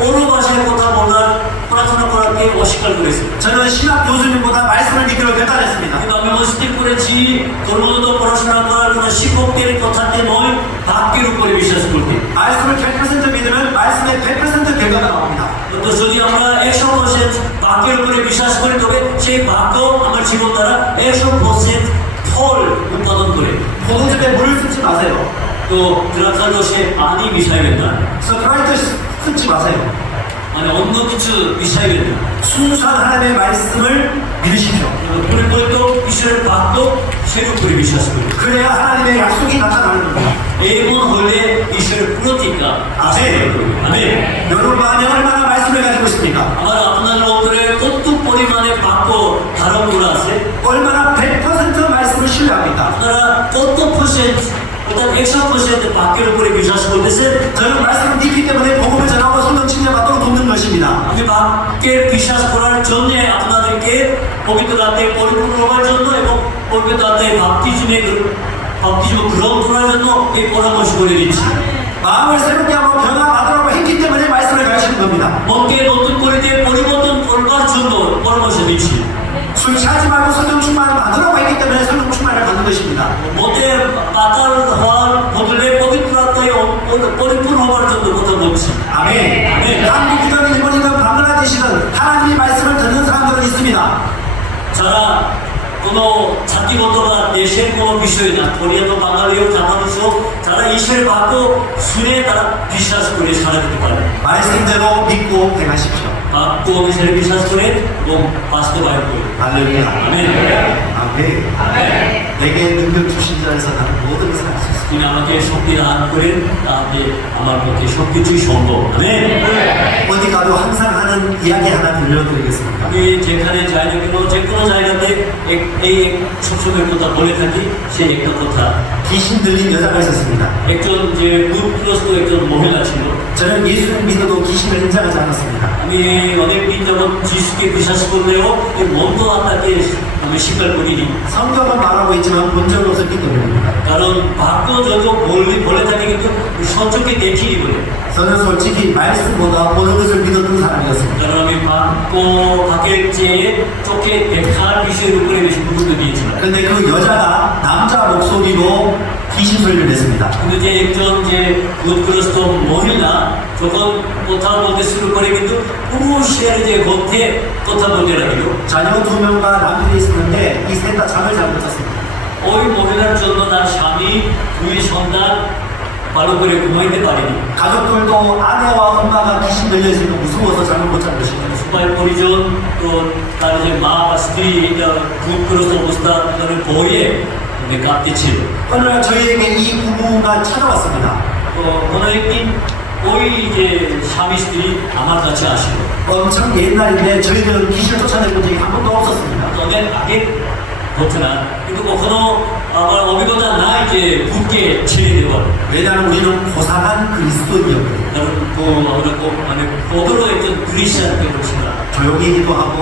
অন্য ভাষায় কথা বলার প্রার্থনা করাকে অস্বীকার করেছে। 저는 신학 교수님보다 말씀을 믿기로 결단했습니다. কিন্তু আমি মসজিদ করেছি ধর্মতত্ত্ব পড়াশোনা করার কোনো শিক্ষকদের কথাতে নয়, বাক্যের উপরে বিশ্বাস করতে। 말씀을 100% 믿으면 말씀에 100% 결과가 나옵니다. তো যদি আমরা 100% বাক্যের উপরে বিশ্বাস করি, তবে সেই বাক্য আমার জীবন দ্বারা 100% ফল উৎপাদন করে। 포도즙에 물을 붓지 마세요. তো দ্রাক্ষারসে পানি মিশাইবেন না, 스프라이트 붓지 마세요. মানে অন্য কিছু মিশাইবেন না। 순수한 하나님의 말씀을 믿으십시오. পরিপূর্ণ ঈশ্বরের বাক্য সেই উপরে বিশ্বাস করি। 그래야 하나님의 약속이 나타나는 겁니다. এমন হলে ঈশ্বরের প্রতিজ্ঞা আসে। আমেন। 여러분 마음에 얼마나 말씀을 가지고 있습니까? আমার আপনার অন্তরে কত পরিমাণে বাক্য ধারণ করা আছে? 얼마나 100% 말씀을 신뢰합니까? আপনারা কত %, অর্থাৎ 100% বাক্যের উপরে বিশ্বাস করতেছেন? 저는 말씀을 믿기 때문에 복음을 전하고 성령 칭찬받도록 돕는 것입니다. আমি বাক্যে বিশ্বাস করার জন্য আপনাদেরকে পবিত্র আত্মায় পরিপূর্ণ হওয়ার জন্য এবং পবিত্র আত্মায় বাপ্তিজম গ্রহণ করার জন্য এই পরামর্শ করে দিচ্ছি। 마음을 새롭게 하고 변화받으라고 했기 때문에 말씀을 가르치는 겁니다. মনকে নতুন করে দিয়ে পরিবর্তন করবার জন্য পরামর্শ দিচ্ছি। 술 취하지 말고 성령 충만을 받으라고 했기 때문에 성령 충만을 받는 것입니다. মতে পাতাল হওয়ার বদলে পবিত্র আত্মায় পরিপূর্ণ হওয়ার জন্য কথা বলছি। 아멘. 아멘. 한국이든 일본이든 방글라데시든 하나님의 말씀을 듣는 사람들은 있습니다. যারা কোনো জাতিগত বা দেশের কোনো বিষয় না, কোরিয়ানো বাঙালিও জাপানিও যারা ঈশ্বরের বাক্য শুনে তারা বিশ্বাস করে সারা দিতে পারে। 말씀대로 믿고 행하십시오. বাক্য অনুসারে বিশ্বাস করে এবং বাস্তবায়ন করে। 할렐루야. 아멘. 아멘. 내게 능력 주신 자에서 나는 모든 것을 할 수 있습니다. তিনি আমাকে শক্তি দান করেন, তাতে আমার পক্ষে সবকিছুই সম্ভব। আমেন। 어디 가도 항상 하는 이야기 하나 들려드리겠습니다. আমি যেখানে যাই না কেন, যে কোনো জায়গাতে এই সবসময় কথা বলে থাকি, সেই একটা কথা। 귀신 들린 여자가 있었습니다. একজন যে ভূতগ্রস্ত একজন মহিলা ছিল। 저는 예수를 믿어도 귀신을 인정하지 않았습니다. আমি অনেকদিন যাবৎ যিশুকে বিশ্বাস করলেও এই মন্দ আত্মাকে আমি স্বীকার করিনি। 성경은 말하고 있지만 본 적이 없었기 때문입니다. কারণ ভাগ্য যত বলে থাকে কিন্তু সত্যকে দেখিনি বলে। 저는 솔직히 말씀보다 보는 것을 믿었던 사람이었습니다. কারণ আমি ভাগ্যের চেয়ে চোখে দেখার বিষয়ের উপরে বেশি গুরুত্ব দিয়েছিলাম। 근데 그 여자가 남자 목소리로 귀신 소리를 냈습니다. কিন্তু যে একজন যে ভূতগ্রস্ত মহিলা যখন কথা বলতে শুরু করে কিন্তু পুরুষের যে গন্ধে কথা বলতে লাগলো। 자녀 2명과 남편이 있었는데 이 셋 다 잠을 잘 못 잤습니다. ওই মহিলার জন্য তার স্বামী, দুই সন্তান ভালো করে ঘুমাইতে পারেনি। 가족들도 아내와 엄마가 귀신 들려 있으니까 무서워서 잠을 못 잔 것입니다. সবাই পরিজন তো তার যে মা বা স্ত্রী এটা ভূতগ্রস্ত অবস্থা তাদের ভয়ে কাঁদতেছিল। 어느 날 저희에게 이 부부가 찾아왔습니다. তো কোনো একদিন ওই যে স্বামী স্ত্রী আমার কাছে আসলো। 엄청 옛날인데 저희들은 귀신을 쫓아내본 적이 한 번도 없었습니다. অনেক আগে ঘটনা, কিন্তু কখনো আমার অভিজ্ঞতা নাই যে ভূতকে ছেড়ে দেওয়ার। 왜냐하면 우리는 고상한 그리스도인이었거든요. কারণ তো আমরা মানে কদরও একজন খ্রিস্টান পেয়েছিলাম। 조용히 기도하고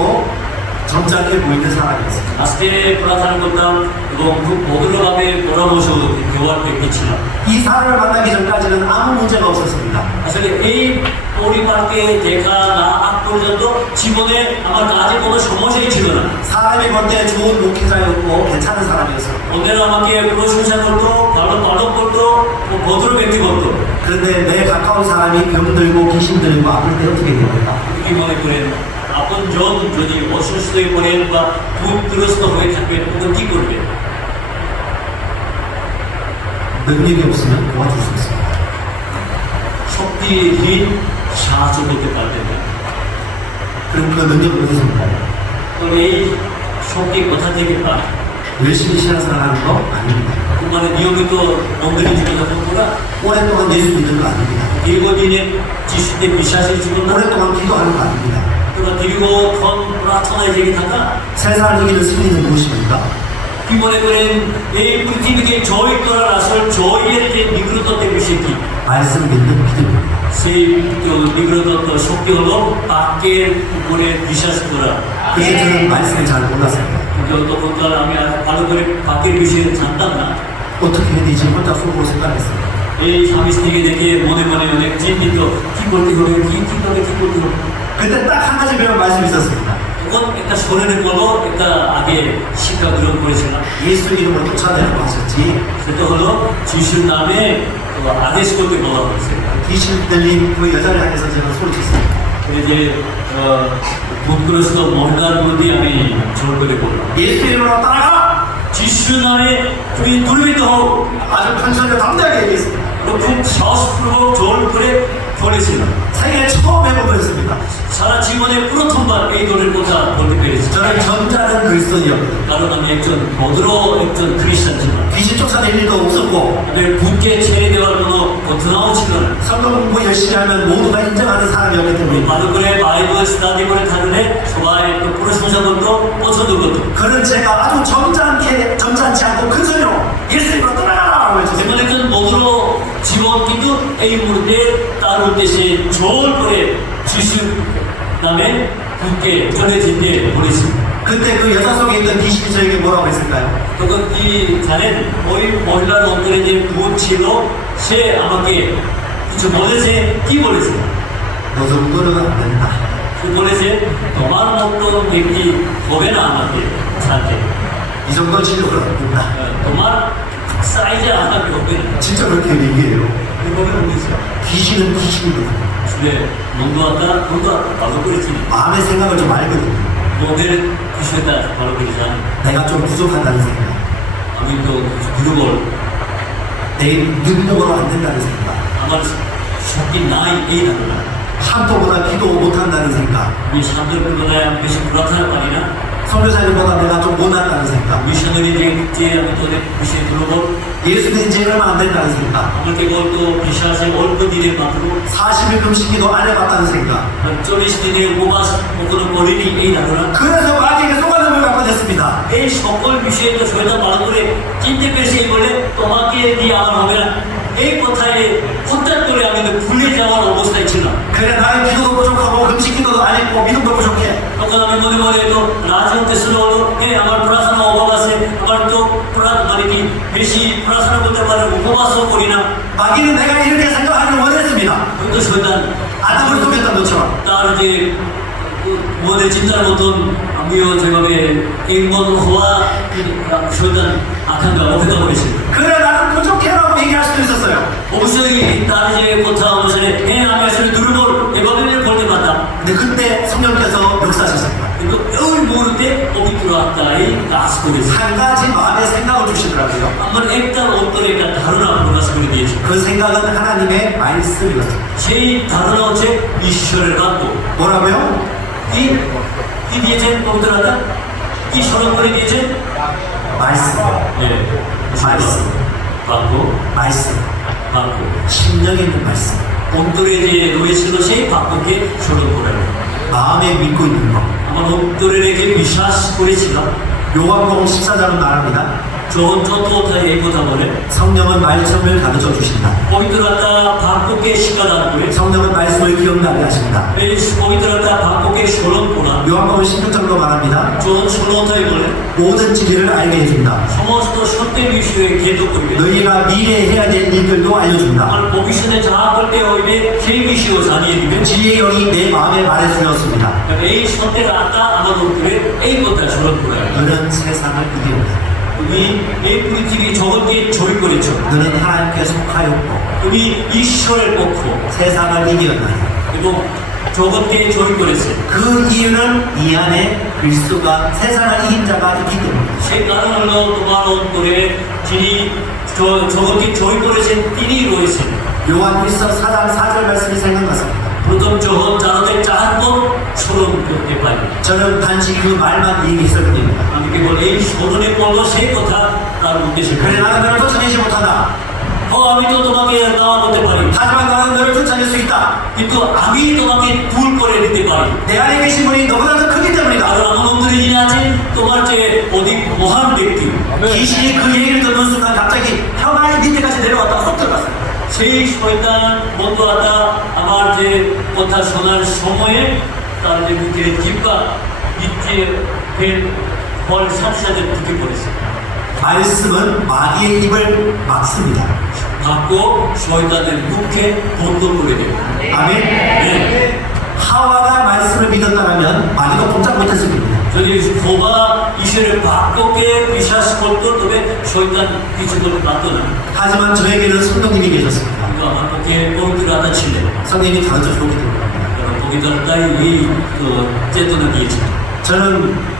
점잖게 보이는 사람이었습니다. আজকে প্রার্থনা করতাম এবং খুব মধুরভাবে পরামর্শ দেওয়ার ব্যক্তি ছিলাম। 이 사람을 만나기 전까지는 아무 문제가 없었습니다. আসলে এই পরিবারকে দেখা না আগ পর্যন্ত জীবনে আমার কাজে কোনো সমস্যাই ছিল না। 사람이 볼 때 좋은 목회자였고 괜찮은 사람이었어요. অন্যেরা আমাকে প্রশংসা করতো, ভালো পালন করতো, ভদ্র ব্যক্তি করতো। 그런데 내 가까운 사람이 병들고 귀신 들고 아플 때 어떻게 됩니까? কি মনে করেন আপন জন যদি অসুস্থ হয়ে পড়েন বা ভূতগ্রস্ত হয়ে থাকবেন তখন কি করবেন? 능력이 없으면 도와줄 수 있습니다. শক্তিহীন সাহায্য করতে পারবেন না। 그럼 그 능력을 어디서 받아요? তো এই শক্তি কোথা থেকে পান? 열심히 신앙생활하는 거 아닙니다. মানে নিয়মিত মন্দিরে জীবনযাপন করা, 오랫동안 예수 믿는 거 아닙니다. দীর্ঘদিনের যিশুতে বিশ্বাসের জীবন না, 오랫동안 기도하는 거 아닙니다. তোরা দীর্ঘক্ষণ প্রার্থনায় জেগে থাকা। 세상을 이기는 승리는 무엇입니까? কি মনে করেন এই পৃথিবীকে জয় করার আসল জয়ের যে নিগ্রতত্ত্বের বিষয় কি? 말씀 믿는 믿음입니다. সেই নিগ্রতত্ত্ব শক্তি হলো বাক্যের উপরে বিশ্বাস করা। 그래서 저는 말씀을 잘 몰랐습니다. তখনকার আমি আর ভালো করে বাক্যের বিষয়ে জানতাম না। 어떻게 해야 되지? 혼자 속으로 생각했어요. এই স্বামী স্ত্রীকে দেখে মনে মনে অনেক চিন্তিত, কি করতে হবে, কি করতে হবে। 그때 딱 한 가지 배운 말씀이 있었습니다. তখন একটা স্মরণে বলো, একটা আগে শিক্ষা গ্রহণ করেছিলাম। 예수 이름으로 쫓아내라고 하셨지. সেটা হলো যিশুর নামে আদেশ করতে বলা হয়েছে। 귀신 들린 그 여자를 향해서 제가 소리쳤습니다. এই যে ভূতগ্রস্ত মহিলার মধ্যে আমি জোর করে বললাম, 예수 이름으로 따라가! যিশু নামে তুমি দুর্বৃত্ত হও। 아주 큰 소리로 담대하게 얘기했습니다. খুব সাহসপূর্বক জোর করে বলেছিলাম। 생애 처음 해보겠습니다. সারা জীবনে প্রথমবার এই দলের কথা বলতে পেরেছি। 저는 전자는 그리스도인이었거든요. কারণ আমি একজন ভদ্র একজন খ্রিস্টান ছিলাম। 귀신 쫓아낼 일도 없었고 তাদের ভূতকে ছেড়ে দেওয়ার কোনো ঘটনাও ছিল না। 성경 공부 열심히 하면 모두가 인정하는 사람이었기 때문에 ভালো করে বাইবেল স্টাডি করে থাকলে সবাই একটু প্রশংসা করতো, পছন্দ করতো। 그런 제가 아주 점잖지 않고 큰 소리로 예수 이름으로 따라가라고 외쳤습니다. যেমন একজন ভদ্র জীবন, কিন্তু এই মুহূর্তে তার উদ্দেশ্যে জোর করে যিশু নামে ভূতকে চলে যেতে বলেছি। 그때 그 여자 속에 있던 귀신이 저에게 뭐라고 했을까요? তখন কি জানেন, ওই মহিলার অন্তরে যে ভূত ছিল সে আমাকে কিছু বলেছে। কি বলেছে? 너 정도는 안 된다. সে বলেছে তোমার মতো ব্যক্তি হবে না আমাকে সাথে, 이 정도 치료를 안 된다. তোমার সাইজে আমাকে হবে না। 진짜 그렇게 얘기해요. এভাবে বলেছে। 귀신은 귀신이거든요. আসলে মন্দ আত্মা ভালো করেছি, 마음의 생각을 좀 알거든요. ওদের বিষয়টা ভালো করে জানি। 내가 좀 부족하다는 생각. আমি আমি তো দুর্বল, 내 능력으로 안 된다는 생각, আমার শক্তি নাই এই ধারণা। 한도보다 기도 못한다는 생각, আমি সামনের তুলনায় আমি বেশি প্রার্থনা পারি না, 선교사님보다 내가 좀 못났다는 생각, মিশনারিদের চেয়ে আমি তো অনেক বেশি দুর্বল, 예수 된 지 얼마 안 된다는 생각, আমার কেবল তো বিশ্বাসে অল্প দিনের মাত্র, 40일 금식기도 안 해봤다는 생각. 40 দিনের উপবাস কখনো করিনি এই ধারণা। 그래서 마귀에게 속아남을 갖게 됐습니다. এই সকল বিষয়ে তো শয়তান ভালো করে চিনতে পেরেছে বলে তোমাকে দিয়ে আমার হবে না এই কথায় হঠাৎ করে আমি তো ভুলে যাওয়ার অবস্থায় ছিলাম। 그래 나는 기도도 부족하고 금식기도도 안 했고 믿음도 부족해. তখন আমি মনে মনে তো রাজি হতে শুরু হলো, হ্যাঁ আমার প্রার্থনা অভাব আছে, আমার তো মানে কি বেশি প্রার্থনা করতে পারে, উপবাসও করি না। 마귀는 내가 이렇게 생각하기를 원했습니다. কিন্তু শয়তান 아담을 속였던 것처럼. তার যে মনের চিন্তার মতন আমিও যেভাবে একমত হওয়া শয়তান আকাঙ্ক্ষা অপেক্ষা করেছে। 그래 나는 부족해라고 얘기할 수도 있었어요. অবশ্যই তার যে কথা অনুসারে হ্যাঁ আমি আসলে দুর্বল এভাবে বলতে পারতাম, 근데 그때 성령께서 역사하셨습니다. কিন্তু ওই মুহূর্তে পবিত্র আত্মাই কাজ করেছে। 한 가지 마음의 생각을 주시더라고요. আমার একটা অন্তরে একটা ধারণা প্রকাশ করে দিয়েছে। 그 생각은 하나님의 말씀이었습니다. সেই ধারণা হচ্ছে ঈশ্বরের বাক্য। 뭐라고요? কি কি দিয়েছেন পবিত্র আত্মা? কি স্মরণ করে দিয়েছেন? 말씀. হ্যাঁ, 말씀. বাক্য, 말씀. বাক্য। 심령에 있는 말씀. অন্তরে যে রয়েছিল সেই বাক্যকে স্মরণ করেন। 마음에 믿고 있는 것. আমার অন্তরে রেখে বিশ্বাস করেছিলাম। 요한복음 14장은 말합니다. যখন চতুর্থায় এই কথা বলে 성령은 말씀을 가르쳐 주신다. পবিত্র আত্মা বাক্যকে শিক্ষাদান করে, 성령은 말씀을 기억나게 하신다. এই পবিত্র আত্মা বাক্যকে স্মরণ করা। 요한복음 16장도 말합니다. যখন 16타에 বলে 모든 진리를 알게 해준다. সমস্ত সত্যের বিষয়ে জ্ঞাত করবে, 너희가 미래에 해야 될 일들도 알려준다. আর ভবিষ্যতে যা করতে হইবে সেই বিষয়েও জানিয়ে দিবে। 지혜의 영이 내 마음에 말해주었습니다. এই সত্যের আত্মা আমার উপরে এই কথা স্মরণ করে। 너는 세상을 이겨온다. তুমি এই পৃথিবী জগৎকে জয় করেছ, 너는 하나님께 속하였고 তুমি ঈশ্বরের পক্ষ 세상을 이겨온다. এবং জগৎকে জয় করেছে। 그 이유는 이 안에 그리스도가 세상을 이긴 자가 있기 때문입니다. সেই কারণ হলো তোমার অন্তরে যিনি জগৎকে জয় করেছেন তিনি রয়েছেন। 요한일서 4장 4절 말씀이 생각났습니다. প্রথম জগৎ যাদের চাহার পর স্মরণ করতে পারি। 저는 단지 그 말만 얘기했을 뿐입니다. আমি কেবল এই স্মরণে পড়লো সেই কথা তার উদ্দেশ্যে। 그래 나는 너를 쫓아내지 못한다. আমি তো তোমাকে দাওয়া করতে পারি, 하지만 나는 너를 쫓아낼 수 있다. কিন্তু আমি তোমাকে দূর করে দিতে পারি। 내 안에 계신 분이 너보다 더 크기 때문이다. কারণ আমার অন্তরে যিনি আছেন তোমার চেয়ে অধিক মহান ব্যক্তি। 귀신이 그 얘기를 듣는 순간 갑자기 혀가 밑에까지 내려왔다가 쏙 들어갔어요. সেই শয়তান বন্ধু আত্মা আমার যে কথা শোনার সময়ে তার যে মুখের জিহ্বা ইচ্ছে ফের ফল সাথে সাথে ঢুকে পড়েছে। 말씀은 마귀의 입을 막습니다. বাক্য শয়তানের মুখে বন্ধ করে দেবে। 아멘. 네. 하와가 말씀을 믿었다면 마귀도 꼼짝 못했을 겁니다. যদি খোবা ঈশ্বরের বাক্যকে বিশ্বাস করতো তবে শয়তান কিছু করতে পারতো না। 하지만 저에게는 성령님이 계셨습니다. কিন্তু আমার পক্ষে পবিত্র আত্মা ছিলেন, 성령님이 가르쳐 주기 때문입니다. কারণ পবিত্র আত্মাই এই চেতনা দিয়েছে। 저는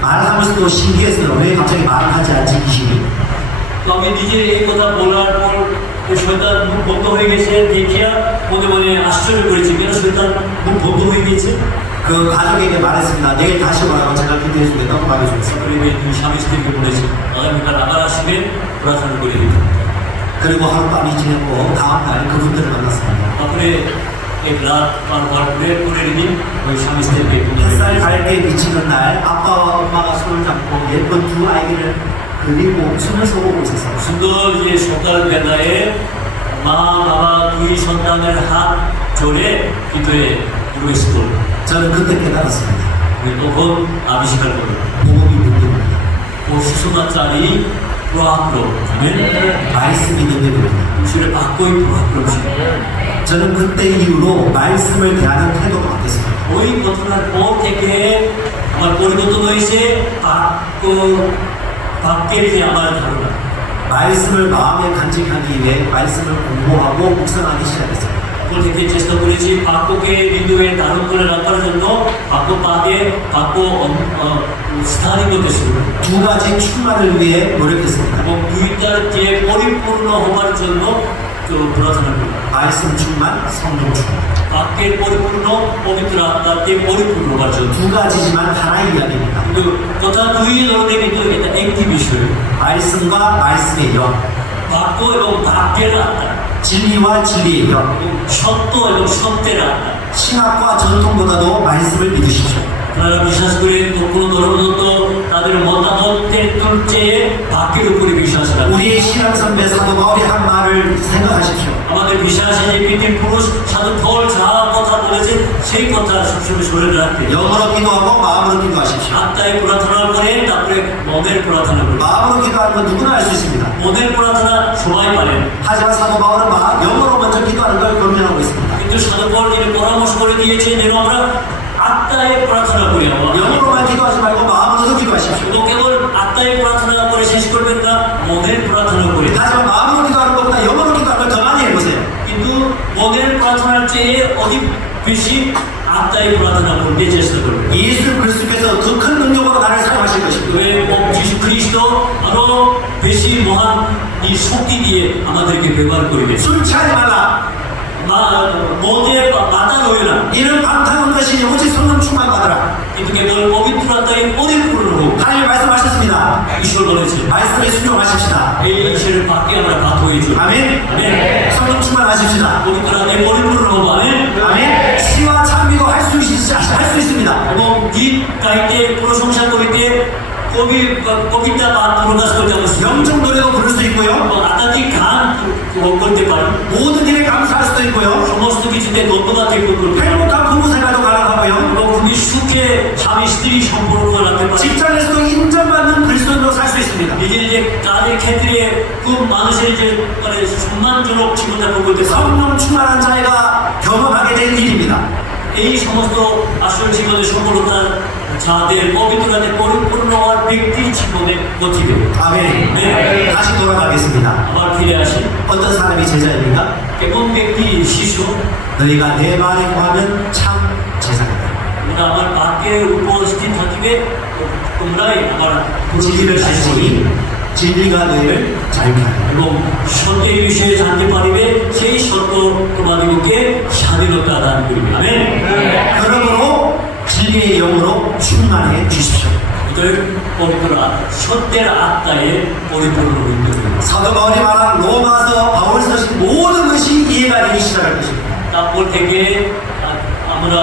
말하면서도 신기했어요. 왜 갑자기 말을 하지 않지 귀신이? তো আমি নিজে এই কথা বলার পর শয়তান মুখ বন্ধ হয়ে গেছে দেখিয়া মনে মনে আশ্চর্য করেছি, কেন শয়তান মুখ বন্ধ হয়ে গেছে। 그 가족에게 말했습니다. 내일 다시 오라고 제가 기도해 주겠다고 말해줬어요. 그리고 이 স্বামী স্ত্রীকে বলেছি আগামীকাল আবার আসবেন প্রার্থনা করে দিবেন। 그리고 하룻밤이 지내고 다음날 그분들을 만났습니다. তারপরে এক রাত পার হওয়ার পরে পরের দিন ওই স্বামী স্ত্রীকে 햇살 밝게 비치는 날 아빠와 엄마가 손을 잡고 예쁜 두 아이를 그리고 춤을 춰보고 있었어요. সুন্দর যে সকাল বেলায় মা বাবা দুই সন্তানের হাত জোড়ে 기도에 이루어졌을 저는 그때 깨달았습니다. তখন আবিষ্কার করল 복음이 능력입니다. ও সুষমাচারী প্রআক্রম, 말씀이 능력입니다. ঈশ্বরের বাক্যই প্রআক্রমশীল। 저는 그때 이후로 말씀을 대하는 태도가 바뀌었습니다. ওই ঘটনার পর থেকে আমার পরিবর্তন হয়েছে বাক্যের যে আমার ধারণা। 말씀을 마음에 간직하기 위해 말씀을 공부하고 묵상하기 시작했어요. তারপর থেকে চেষ্টা করেছি বাক্যকে হৃদয়ে ধারণ করে রাখার জন্য বাক্য পাকে বাক্য স্থায়ী করতে শুরু করি। 두 가지 충만을 위해 노력했습니다. এবং দুইটার যে পরিপূর্ণ হওয়ার জন্য তো প্রার্থনা করি। 말씀 충만, 성령 충만. বাক্যের পরিপূর্ণ পবিত্র আত্মাকে পরিপূর্ণ হওয়ার জন্য। 두 가지지만 하나의 이야기입니다. কিন্তু কথা দুই ধরনের, কিন্তু এটা একটি বিষয়। 말씀과 말씀의 영, বাক্য এবং বাক্যের আত্মা, 진리와 진리의 영. এবং সত্য এবং সত্যের আত্মা। 신학과 전통보다도 말씀을 믿으십시오. আপনারা বিশ্বাস করে কোনো ধর্মতত্ত্ব তাদের মতামতের চেয়ে বাক্যের উপরে বিশ্বাস রাখেন। 우리의 신앙 선배 사도 바울이 한 말을 생각하십시오. আমাদের বিশ্বাসে যে পৃথিবীর পুরুষ সাধু পল যা কথা বলেছেন সেই কথা সবসময় স্মরণে রাখতে। 영어로 기도하고 마음으로 기도하십시오. আত্মায় প্রার্থনা করেন, তারপরে মনের প্রার্থনা করেন। 마음으로 기도하는 건 누구나 할 수 있습니다. মনের প্রার্থনা সবাই পারেন, 하지만 사도 바울은 영어로 먼저 기도하는 걸 권면하고 있습니다. কিন্তু সাধু পল যিনি পরামর্শ করে দিয়েছে যেন আমরা আত্মায় প্রার্থনা করি। 영어로만 기도하지 말고 마음으로도 기도하십시오. এবং কেবল আত্মায় প্রার্থনা করে শেষ করবেন না, মনের প্রার্থনা করে। 하지만 마음으로 기도하는 것보다 영어로 기도하는 걸 더 많이 해보세요. কিন্তু মনের প্রার্থনার চেয়ে অধিক বেশি আত্মায় প্রার্থনা করতে চেষ্টা করবেন। 예수 그리스도께서 더 큰 능력으로 나를 사용하실 것입니다. 왜 যিশু খ্রিস্ট আরো বেশি মহান এই শক্তি দিয়ে আমাদেরকে ব্যবহার করবে। 술 취하지 말라. মদে মাতা রয়ে না, 이는 방탕한 것이 오직 성령 충만 받으라. কিন্তু কেবল পবিত্র আত্মায় পরিপূর্ণ হোক। 하나님 말씀하셨습니다. ঈশ্বর বলেছে 말씀에 순종하십시다. এই ঈশ্বরের বাক্যে আমরা বাধ্য হয়েছি। 아멘. 아멘. 성령 충만하십시다. পবিত্র আত্মায় পরিপূর্ণ হবো। আমেন। 아멘. 시와 찬미도 할 수 있습니다. এবং গীত গাইতে, প্রশংসা করিতে, কবিতা পাঠ প্রকাশ করতে অবশ্যই। 영적 노래도 부를 수 있고요. আধ্যাত্মিক গান করতে পারি। 모든 일에 감사할 수도 있고요. সমস্ত কিছুতে ধন্যবাদ ব্যক্ত করতে পারি। 행복한 부부 생활도 가능하고요. এবং খুবই সুখে স্বামী স্ত্রী সম্পর্ক রাখতে পারি। 직장에서도 인정받는 그리스도인으로 살 수 있습니다. নিজের যে কাজের ক্ষেত্রে খুব মানুষের যে মানে সম্মানজনক জীবনযাপন করতে পারি। 성령 충만한 자가 경험하게 될 일입니다. এই সমস্ত আসল জীবনের সফলতার যাদের পবিত্রতাতে পরিপূর্ণ হওয়ার ব্যক্তির জীবনে গতিবে। 아멘. 네. 다시 돌아가겠습니다. আবার ফিরে আসি। 어떤 사람이 제자입니까? কেমন ব্যক্তি শিশু? 너희가 내 말에 구하면 참 제사이다. তোমরা আমার বাক্যে উপস্থিত থাকিবে, তোমরাই আমার 진리를 알지니 진리가 너희를 자유케 하리라. এবং সত্যের বিষয়ে জানতে পারিবে, সেই সত্য তোমাদিগকে স্বাধীনতা দান করিবে। আমেন। 그러므로 진리의 영으로 충만해 주십시오. 이들 পবিত্র সত্যের আত্মায় পরিপূর্ণ হইতে হবে। 사도 바울이 말한 로마서 바울 서신 모든 것이 이해가 되기 시작할 것입니다. তারপর থেকে আমরা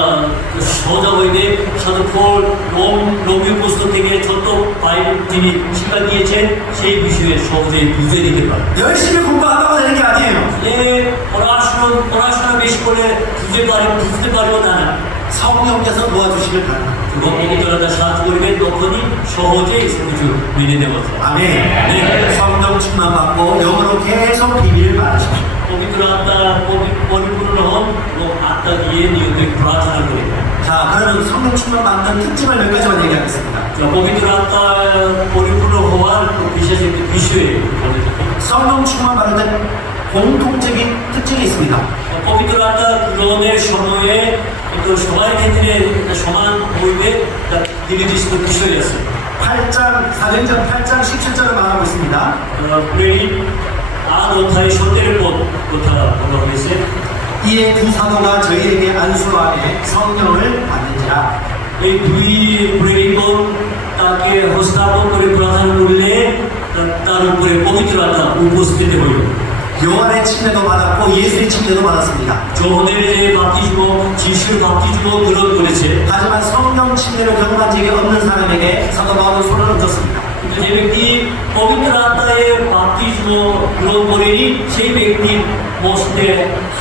সোজা হইতে সাধু পল রোমীয় পুস্তক থেকে ছোট বাইরে তিনি শিক্ষা দিয়েছেন সেই বিষয়ে সহজে বুঝে দিতে পারে। 열심히 공부한다고 되는 게 아니에요. এ পড়াশোনা বেশি করে বুঝতে পারবো না, 성령께서 도와주시길 바랍니다. এবং পবিত্রতা সাহায্য করবেন, তখনই সহজে কিছু মেনে নেওয়া যায়। 아멘. 네. 성령 충만 받고 영으로 계속 비밀을 말하십시오. পবিত্র আত্মা পরিপূর্ণ হন এবং আত্মা দিয়ে নিয়মিত প্রার্থনা করে। 자, 그러면 성령 충만 받는 특징을 몇 가지만 얘기하겠습니다. পবিত্র আত্মা পরিপূর্ণ হওয়ার বিশেষ একটি বিষয়ে বলে থাকি। 성령 충만 받을 때 공통적인 특징이 있습니다. পবিত্র আত্মা গ্রহণের সময়ে কিন্তু সবার ক্ষেত্রে সমান হইবে তার নির্দিষ্ট বিষয় আছে। 8장, 사도행전 8장 17절을 말하고 있습니다. প্রেরিত 8어ধ্যায় 17পদ কথা বলা হয়েছে। 이에 두 사도가 저희에게 안수하에 성령을 받는지라. এই দুই প্রেরিতগণ তাকে হস্তান্তর করে প্রার্থনা করলে তার উপরে পবিত্র আত্মা উপস্থিত হইল। 요한의 침례도 받았고 예수의 침례도 받았습니다. যোহনের যে বাপ্তিস্ম, যিশুর বাপ্তিস্ম গ্রহণ করেছে। 하지만 성령 침례를 경험한 적이 없는 사람에게 사도 바울은 손을 얹었습니다. যে ব্যক্তি পবিত্র আত্মায় বাপ্তিস্ম গ্রহণ করেনি সেই ব্যক্তির মস্তকে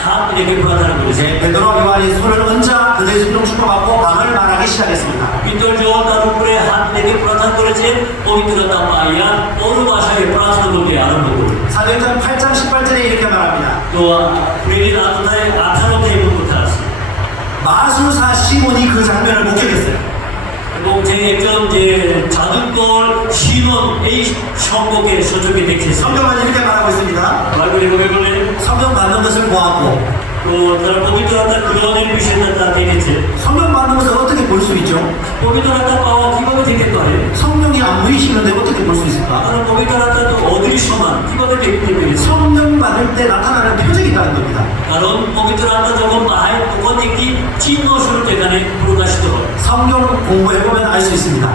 হাত রেখে প্রার্থনা করেছে। 이제 베드로 요한이 손을 얹자 그들의 성령 축복받고 방언을 말하기 시작했습니다. কিন্তু তার উপরে হাত রেখে প্রার্থনা করেছে, পবিত্রতা পাইয়া অন্য ভাষায় প্রার্থনা করতে আরম্ভ করে। 사도행전 8장 18절에 이렇게 말합니다. তো প্রেরিত আত্মায় 18তে এমন কথা আছে। 마술사 시몬이 그 장면을 목격했어요. এবং যে একজন যে জাদুকর সিমন এই সম্পর্কে সচকে দেখেছে। 성경은 이렇게 말하고 있습니다. বাইবেলে বলে 성령 받는 것을 보았고 তো তারা পবিত্র আত্মা গ্রহণের বিষয়টা তারা দেখেছে। 성령 받는 것을 어떻게 볼 수 있죠? পবিত্র আত্মা পাওয়া কিভাবে দেখতে পারে? 성령이 안 보이시는데 어떻게 볼 수 있을까? কারণ পবিত্র আত্মা তো অদৃশ্য সমান, কিভাবে দেখতে পেরেছে? 성령 받을 때 나타나는 표적이 있다는 겁니다. কারণ পবিত্র আত্মা যখন পায় তখন একটি চিহ্ন স্বরূপ এখানে প্রকাশিত হয়। 성경 공부해보면 알 수 있습니다.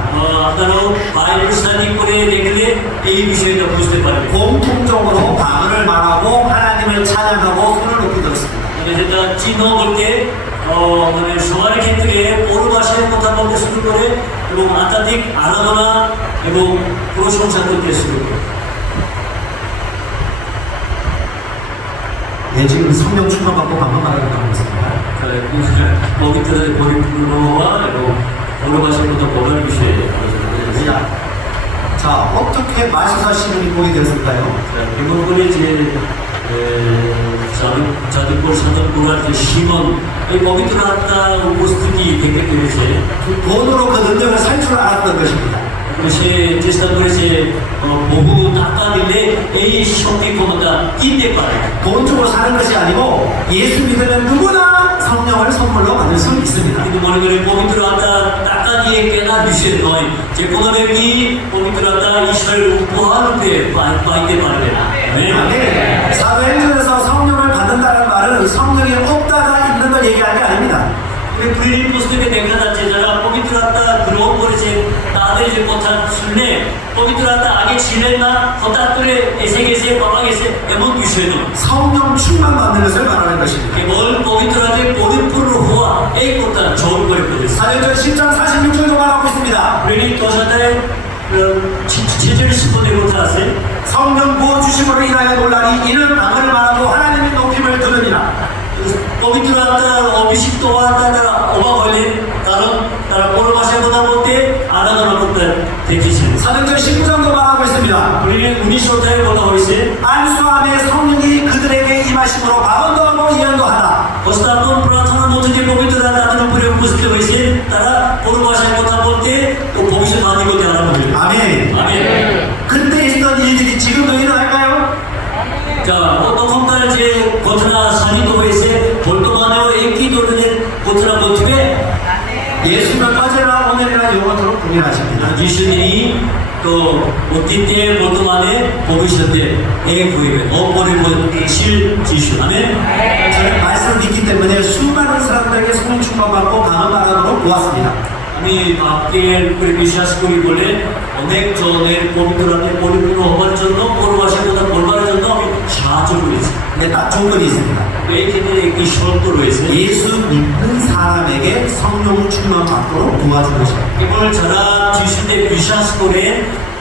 আপনারাও বাইবেল স্টাডি করে দেখলে এই বিষয়টা বুঝতে পারবেন। 공통적으로 방언을 말하고 하나님을 찬양하고 손을 높이 들었습니다. মানে যেটা চিহ্ন বলতে মানে সবার ক্ষেত্রে পৌর ভাষায় কথা বলতে শুরু করে এবং আধ্যাত্মিক আরাধনা এবং প্রশংসা করতে শুরু করে। 네, 지금 성령 충만받고 방언 말하는 하고 있습니다. পবিত্রতায় পরিপূর্ণ হওয়া এবং পৌর ভাষার কথা বলার বিষয়ে আলোচনা করেছি। 자, 어떻게 마시사 시문이 보게 되었을까요? বিমলগুলি যে যাদবপুর সাধন করার যে সীমন এই পবিত্র আত্মা উপস্থিতি দেখতে পেরেছে। 돈으로 그 능력을 살 줄 알았던 것입니다. সে চেষ্টা করেছে বহু টাকা দিলে এই শক্তি ক্ষমতা কিনতে পারে। 돈 주고 사는 것이 아니고 예수 믿으면 누구나 성령을 선물로 받을 수 있습니다. কিন্তু মনে করে পবিত্র আত্মা টাকা দিয়ে কেনার বিষয় নয়, যে কোনো ব্যক্তি পবিত্র আত্মা ঈশ্বরের উপহার রূপে পাইতে পারবে না। 네, 사도행전에서 성령을 받는다는 말은 성령이 없다가 있는 걸 얘기하는 게 아닙니다. প্রেরিত পুস্তকে দেখা যাচ্ছে যারা পবিত্র আত্মা গ্রহণ করেছে তাদের যে কথা শুনে পবিত্র আত্মা আগে ছিলেন না, হঠাৎ করে এসে গেছে, পাওয়া গেছে, এমন বিষয় নয়। 성령 충만 받는 것을 말하는 것입니다. কেবল পবিত্র আত্মায় পরিপূর্ণ হওয়া এই কথা জোর করে বলেছে। 사도행전 10장 46절도 말하고 있습니다. প্রেরিত দশাটায় 7절 10번의 কথা আছে। 성령 부어 주심으로 인하여 놀라니 이는 방언을 말하고 하나님의 높임을 들으니라. পবিত্র আত্মার অভিষিক্ত হওয়ার দ্বারা অবাক হলেন, কারণ তারা পৌর ভাষায় কথা বলতে আরাধনা করতে দেখেছেন। 사도행전 19장도 말하고 있습니다. 우리는 19 অধ্যায়ে বলা হয়েছে 안수함에 성령이 그들에게 임하심으로 방언도 하고 예언도 하라. প্রস্তাবন প্রার্থনার মধ্যে যে পবিত্রতা তাদের উপরে উপস্থিত হয়েছে, তারা পৌর ভাষায় কথা বলতে ও ভবিষ্যৎবাণী করতে আরম্ভ করলেন। 아멘. আমেন। 그때 있었던 일들이 지금도 일어날까요? 자, তখনকার যে ঘটনা সাধিত হয়েছে বর্তমানেও একই ধরনের ঘটনা ঘটবে। 예수는 어제나 오늘이나 영원토록 동일하십니다. যিশু님이 또 어তীতে বর্তমানে ভবিষ্যতে এক হইবে, অপরিবর্তনশীল যিশু। আমেন। 저는 말씀을 믿기 때문에 수많은 사람들에게 성령 충만받고 방언 말하도록 보았습니다. আমি বাক্যের উপরে বিশ্বাস করি বলে অনেক জনের পবিত্রতায় পরিপূর্ণ হওয়ার জন্য পৌর ভাষায় কথা বলবার জন্য আমি সাহায্য করেছি। 근데 딱 조건이 있습니다. এই ক্ষেত্রে একটি শর্ত রয়েছে, 예수 믿는 사람에게 성령 충만받도록 도와주는 것입니다. কেবল যারা যিশুতে বিশ্বাস করে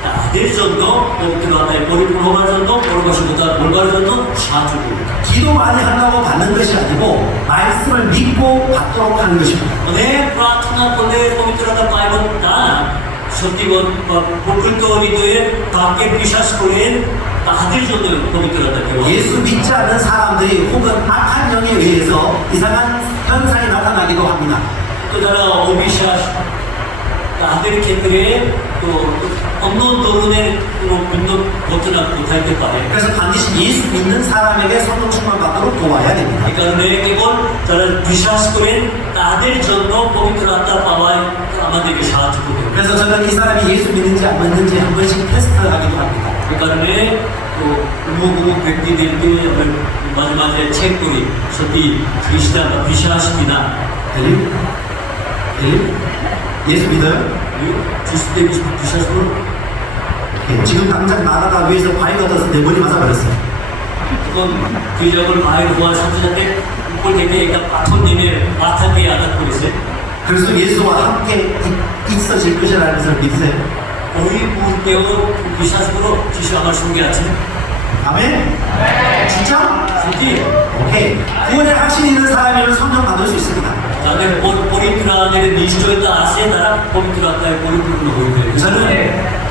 তাদের জন্য পবিত্রতায় পরিপূর্ণ হওয়ার জন্য পৌর ভাষায় কথা বলবার জন্য সাহায্য করি। 기도 많이 한다고 받는 것이 아니고 말씀을 믿고 받도록 하는 것입니다. অনেক প্রার্থনা করলে পবিত্রতা পাইব তা না, সত্যিগত বা প্রকৃত হৃদয়ে তাকে বিশ্বাস করেন তাদের জন্য পবিত্রতা কেবল। 예수 믿지 않는 사람들이 혹은 악한 영에 의해서 이상한 현상이 나타나기도 합니다. তো যারা অবিশ্বাস তাদের ক্ষেত্রে তো অন্য ধরনের কোনো ভিন্ন ঘটনা ঘটাইতে পারে। 그래서 반드시 예수 믿는 사람에게 성령 충만받도록 도와야 됩니다. এই কারণে কেবল যারা বিশ্বাস করেন তাদের জন্য পবিত্র আত্মা পাওয়ায় আমাদেরকে সাহায্য করতে হবে। 그래서 저는 이 사람이 예수 믿는지 안 믿는지 한 번씩 테스트하기도 합니다. এই কারণে তো অমুক ব্যক্তিদেরকে আমরা মাঝে মাঝে চেক করি সত্যি খ্রিস্টান বা বিশ্বাস কিনা। 들림? 들림? 예수 믿어요? যিশুতে বিশ্বাস করুন। 예, 지금 당장 나가다 위에서 바위가 떠서 내 머리 맞아버렸어요. তখন 기적을 বাইর হওয়ার সাথে সাথে উপর থেকে একটা পাথর নেমে মাথাকে আঘাত করেছে। 그래서 예수와 함께 있어질 것이라는 것을 믿으세요? ওই মুহূর্তেও বিশ্বাস করো যিশু আমার সঙ্গে আছে। 아멘? 진짜? সত্যি 오케이. 구원의 확신이 있는 사람이면 성령 받을 수 있습니다. তাদের পবিত্রতার নিশ্চয়তা আছে, তারা পবিত্র আত্মায় পরিপূর্ণ হইবে।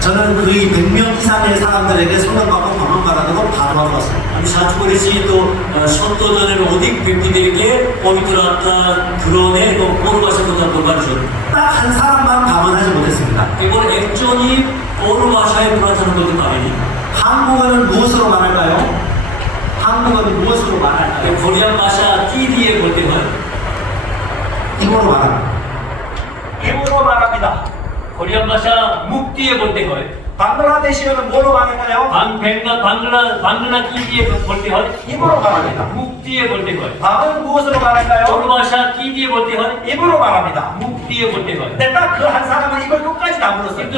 저는 거의 100명 이상의 사람들에게 성령 받고 방언 말하도록 바로바로 왔어요. আমি সাহায্য করেছি তো 70 জনের অধিক ব্যক্তিদেরকে পবিত্র আত্মা গ্রহণে এবং পৌর ভাষায় কথা বলবার জন্য। 딱 한 사람만 방언하지 못했습니다. কেবল একজনই পৌর ভাষায় প্রার্থনা করতে পারেনি। 한국어는 무엇으로 말할까요? 한국어는 무엇으로 말할까요? कोरियन भाषा की दिए बोलते हैं 이거로 말합니다. 입으로 말합니다. कोरियन भाषा मुक्ति에 बोलते हैं 방글라데시어는 뭐로 말할까요? बांग्ला की दिए बोलते हैं 입으로 말합니다. मुक्ति에 बोलते हैं 밤은 무엇으로 말할까요? और भाषा की दिए बोलते हैं 입으로 말합니다. मुक्ति에 बोलते हैं 근데 딱 그 한 사람은 이걸 끝까지 다 물었어요. किंतु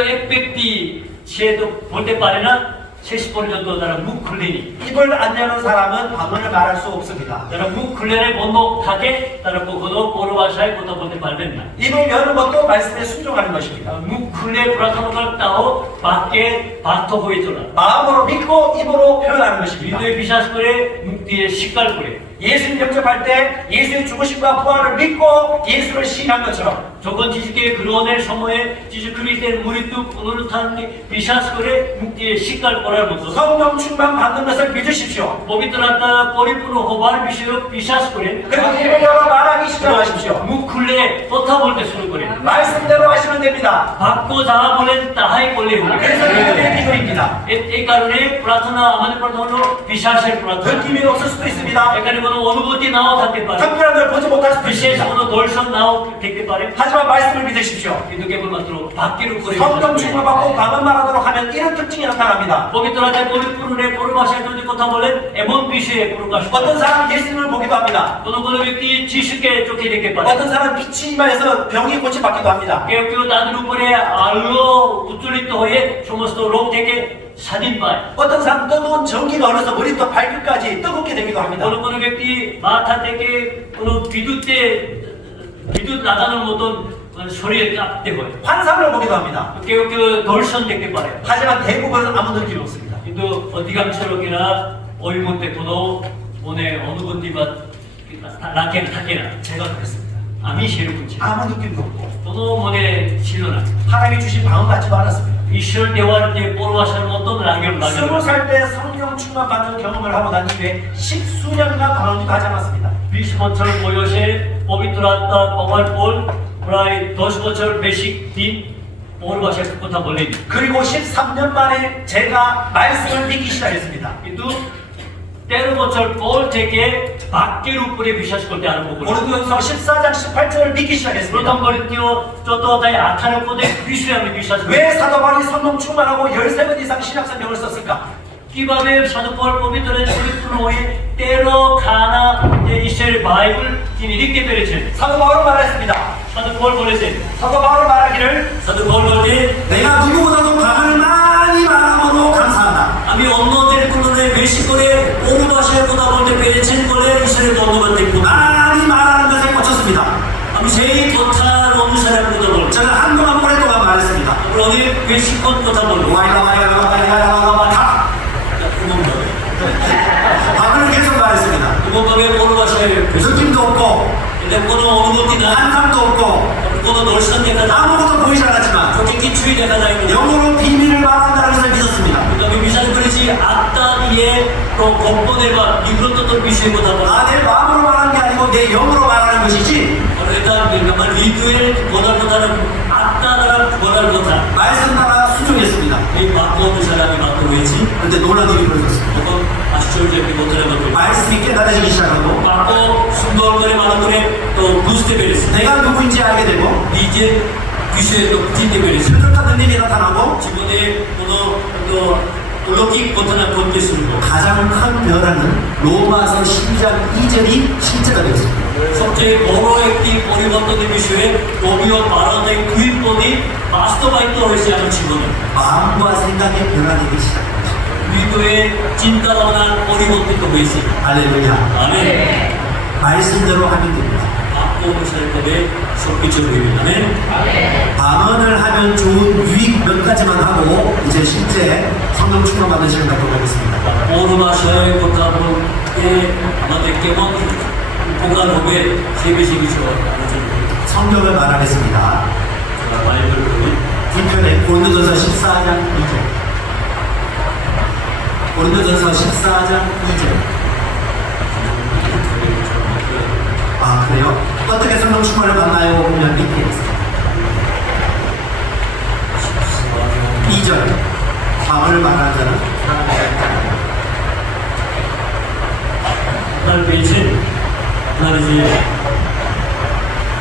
एक व्यक्ति से तो बोलते पारे ना शेष पर्यंत তারা মুখ খুলেনি 입을 안 여는 사람은 방언을 말할 수 없습니다. যারা মুখ খুলে বন্ধ থাকে তারা কখনো পৌর ভাষায় কথা বলতে পারবেন না 입을 여는 것도 말씀에 순종하는 것입니다. মুখ খুলে প্রার্থনা করাটাও বাক্যে বাধ্য হয়ে চলা 마음으로 믿고 입으로 표현하는 것입니다. হৃদয়ে বিশ্বাস করে মুখ দিয়ে স্বীকার করে 예수님 영접할 때 예수의 죽으심과 부활을 믿고 예수를 시인한 것처럼 যখন যিশুকে গ্রহণের সময়ে যিশু খ্রিস্টের মৃত্যু পুনরুত্থানকে বিশ্বাস করে মুখ দিয়ে স্বীকার করার মতো 성령 충만 받는 것을 믿으십시오. পবিত্র আত্মা পরিপূর্ণ হবার বিষয়ে বিশ্বাস করে 그리고 입을 열어 말하기 시작하십시오. মুখ খুলে কথা বলতে শুরু করে 말씀대로 하시면 됩니다. বাক্য যাহা বলেন তাহাই বলে হবে 그래서 믿음의 기도입니다. এই কারণে প্রার্থনা আমাদের প্রার্থনা হলো বিশ্বাসের প্রার্থনা 느낌이 없을 수도 있습니다. এখানে কোনো অনুভূতি নাও থাকতে পারে 특별한 걸 보지 못할 수도 বিশেষ 있습니다. কোনো দর্শন নাও দেখতে পারে 하지만 말씀을 믿으십시오. কিন্তু কেবলমাত্র বাক্যের উপরে 성령 충만 받고 방언 말하도록 하면 이런 특징이 나타납니다. পবিত্র আত্মায় পরিপূর্ণে পরভাষায় যদি কথা বলেন এমন বিষয়ে প্রকাশ করে 어떤 사람 예수님을 보기도 합니다. কোনো ব্যক্তি যিশুকে চোখে দেখতে পারে 어떤 사람 빛이 임하여서 병이 고침받기도 합니다. কেউ কেউ তাদের উপরে আলো উজ্জ্বলিত হয়ে সমস্ত রোগ থেকে স্বাধীন পায় 어떤 사람 뜨거운 전기가 흘러서 머리부터 발끝까지 뜨겁게 되기도 합니다. কোনো ব্যক্তি মাথা থেকে কোনো বিদ্যুৎ লাগানোর মতন শরীরে কাঁপতে হয় 환상을 보기도 합니다. কেউ কেউ দর্শন দেখতে পারে 하지만 대부분은 아무 느낌이 없습니다. কিন্তু অধিকাংশ লোকেরা ওই মধ্যে কোনো মনে অনুভূতি বা থাকে না 제가 그랬습니다. আমি সেরকম ছিল 아무 느낌도 없고 কোনো মনে ছিল না 하나님이 주신 방언 같지도 않았습니다. ঈশ্বর দেওয়ার যে পরবাসার মতন লাগে 20살 때 성령 충만 받는 경험을 하고 난 이후에 10수년간 방언도 하지 않았습니다. 20 বছর বয়সে পবিত্র আত্মা পাওয়ার পর প্রায় 10 বছর বেশি দিন পরবাসার কথা বলেনি 그리고 13년 만에 제가 말씀을 믿기 시작했습니다. কিন্তু 13 বছর পর থেকে বাক্যের উপরে বিশ্বাস করতে আরম্ভ করলাম 고린도전서 14장 18절을 믿기 시작했습니다. প্রথম করিন্থীয় 14অধ্যায় 18 পদের বিষয়ে আমি বিশ্বাস করি 왜 사도 바울이 성령 충만하고 13번 이상 신약 성경을 썼을까? কিভাবে সাধু পৌল পবিত্রের পরিপূর্ণ হয়ে 13 খানা যে ঈশ্বরের বাইবেল তিনি লিখতে পেরেছেন 사도 바울은 말했습니다. সাধু পৌল বলেছেন 사도 바울은 말하기를 সাধু পৌল বলতে 내가 누구보다도 방언을 많이 말함으로 감사하다. আমি অন্যদের তুলনায় বেশি করে অন্য ভাষায় কথা বলতে পেরেছেন বলে ঈশ্বরের ধন্যবাদ দেখব 많이 말하는 것에 꽂혔습니다. আমি সেই কথার অনুসারে আমি কথা বলবো 제가 한동안 오랫동안 말했습니다. অনেক বেশিক্ষণ কথা বলবো 와이라와이라와이라와이라와 방언을 계속 말했습니다. 그거에 어느 ভাষায় 느낌도 없고 근데 কোনো অনুভূতি না 한상도 없고 কোনো দর্শন দেখা যায় 아무것도 보이지 않았지만 চোখে কিছুই দেখা যায় না 영어로 비밀을 말한다는 것을 믿었습니다. কিন্তু আমি বিশ্বাস করেছি আত্মা দিয়ে তো গোপনে বা বিব্রততর বিষয়ে কথা বলা 아, 내 마음으로 말하는 게 아니고 내 영으로 말하는 것이지 এটা আমার হৃদয়ের বলার কথা না আত্মা দ্বারা বলার কথা 말씀 따라 순종했습니다. এই বাক্য অনুসারে আমি বাধ্য হয়েছি 근데 놀라운 일이 벌어졌습니다. তখন আশ্চর্য একটি ঘটনা ঘটল 말씀이 깨달아지기 시작하고 বাক্য সুন্দর করে ভালো করে তো বুঝতে পেরেছি 내가 누구인지 알게 되고 নিজের বিষয়ে তো চিনতে পেরেছি 표적 같은 일이 나타나고 জীবনে কোনো তো অলৌকিক ঘটনা ঘটতে শুরু করো 가장 큰 변화는 로마서 12장 2절이 실제가 되었습니다. সবচেয়ে বড় একটি পরিবর্তনের বিষয়ে রোমীয় 12의 9পদ이 বাস্তবায়িত হয়েছে আমার জীবনে 마음과 생각의 변화되기 시작합니다. হৃদয়ে চিন্তা ভাবনার পরিবর্তিত হয়েছে 할렐루야. আমেন 말씀대로 하면 됩니다. বাক্য অনুসারে তবে সবকিছু হইবে আমেন 방언을 하면 좋은 유익 몇 가지만 하고 이제 실제 성령 충만 받는 시간 갖도록 하겠습니다. বড় ভাষায় কথা বলতে আমাদের কেমন উপকার হবে সে বিষয়ে কিছু আলোচনা করি 성경을 말하겠습니다. 제가 바이블을 보면 뒤편에 고린도전서 14장 2절. 고린도전서 14장 2절. 아, 그래요? 어떻게 성령 충만을 받나요? 보면 밑에 있습니다. 2절. 방언을 말하는 자는 말이지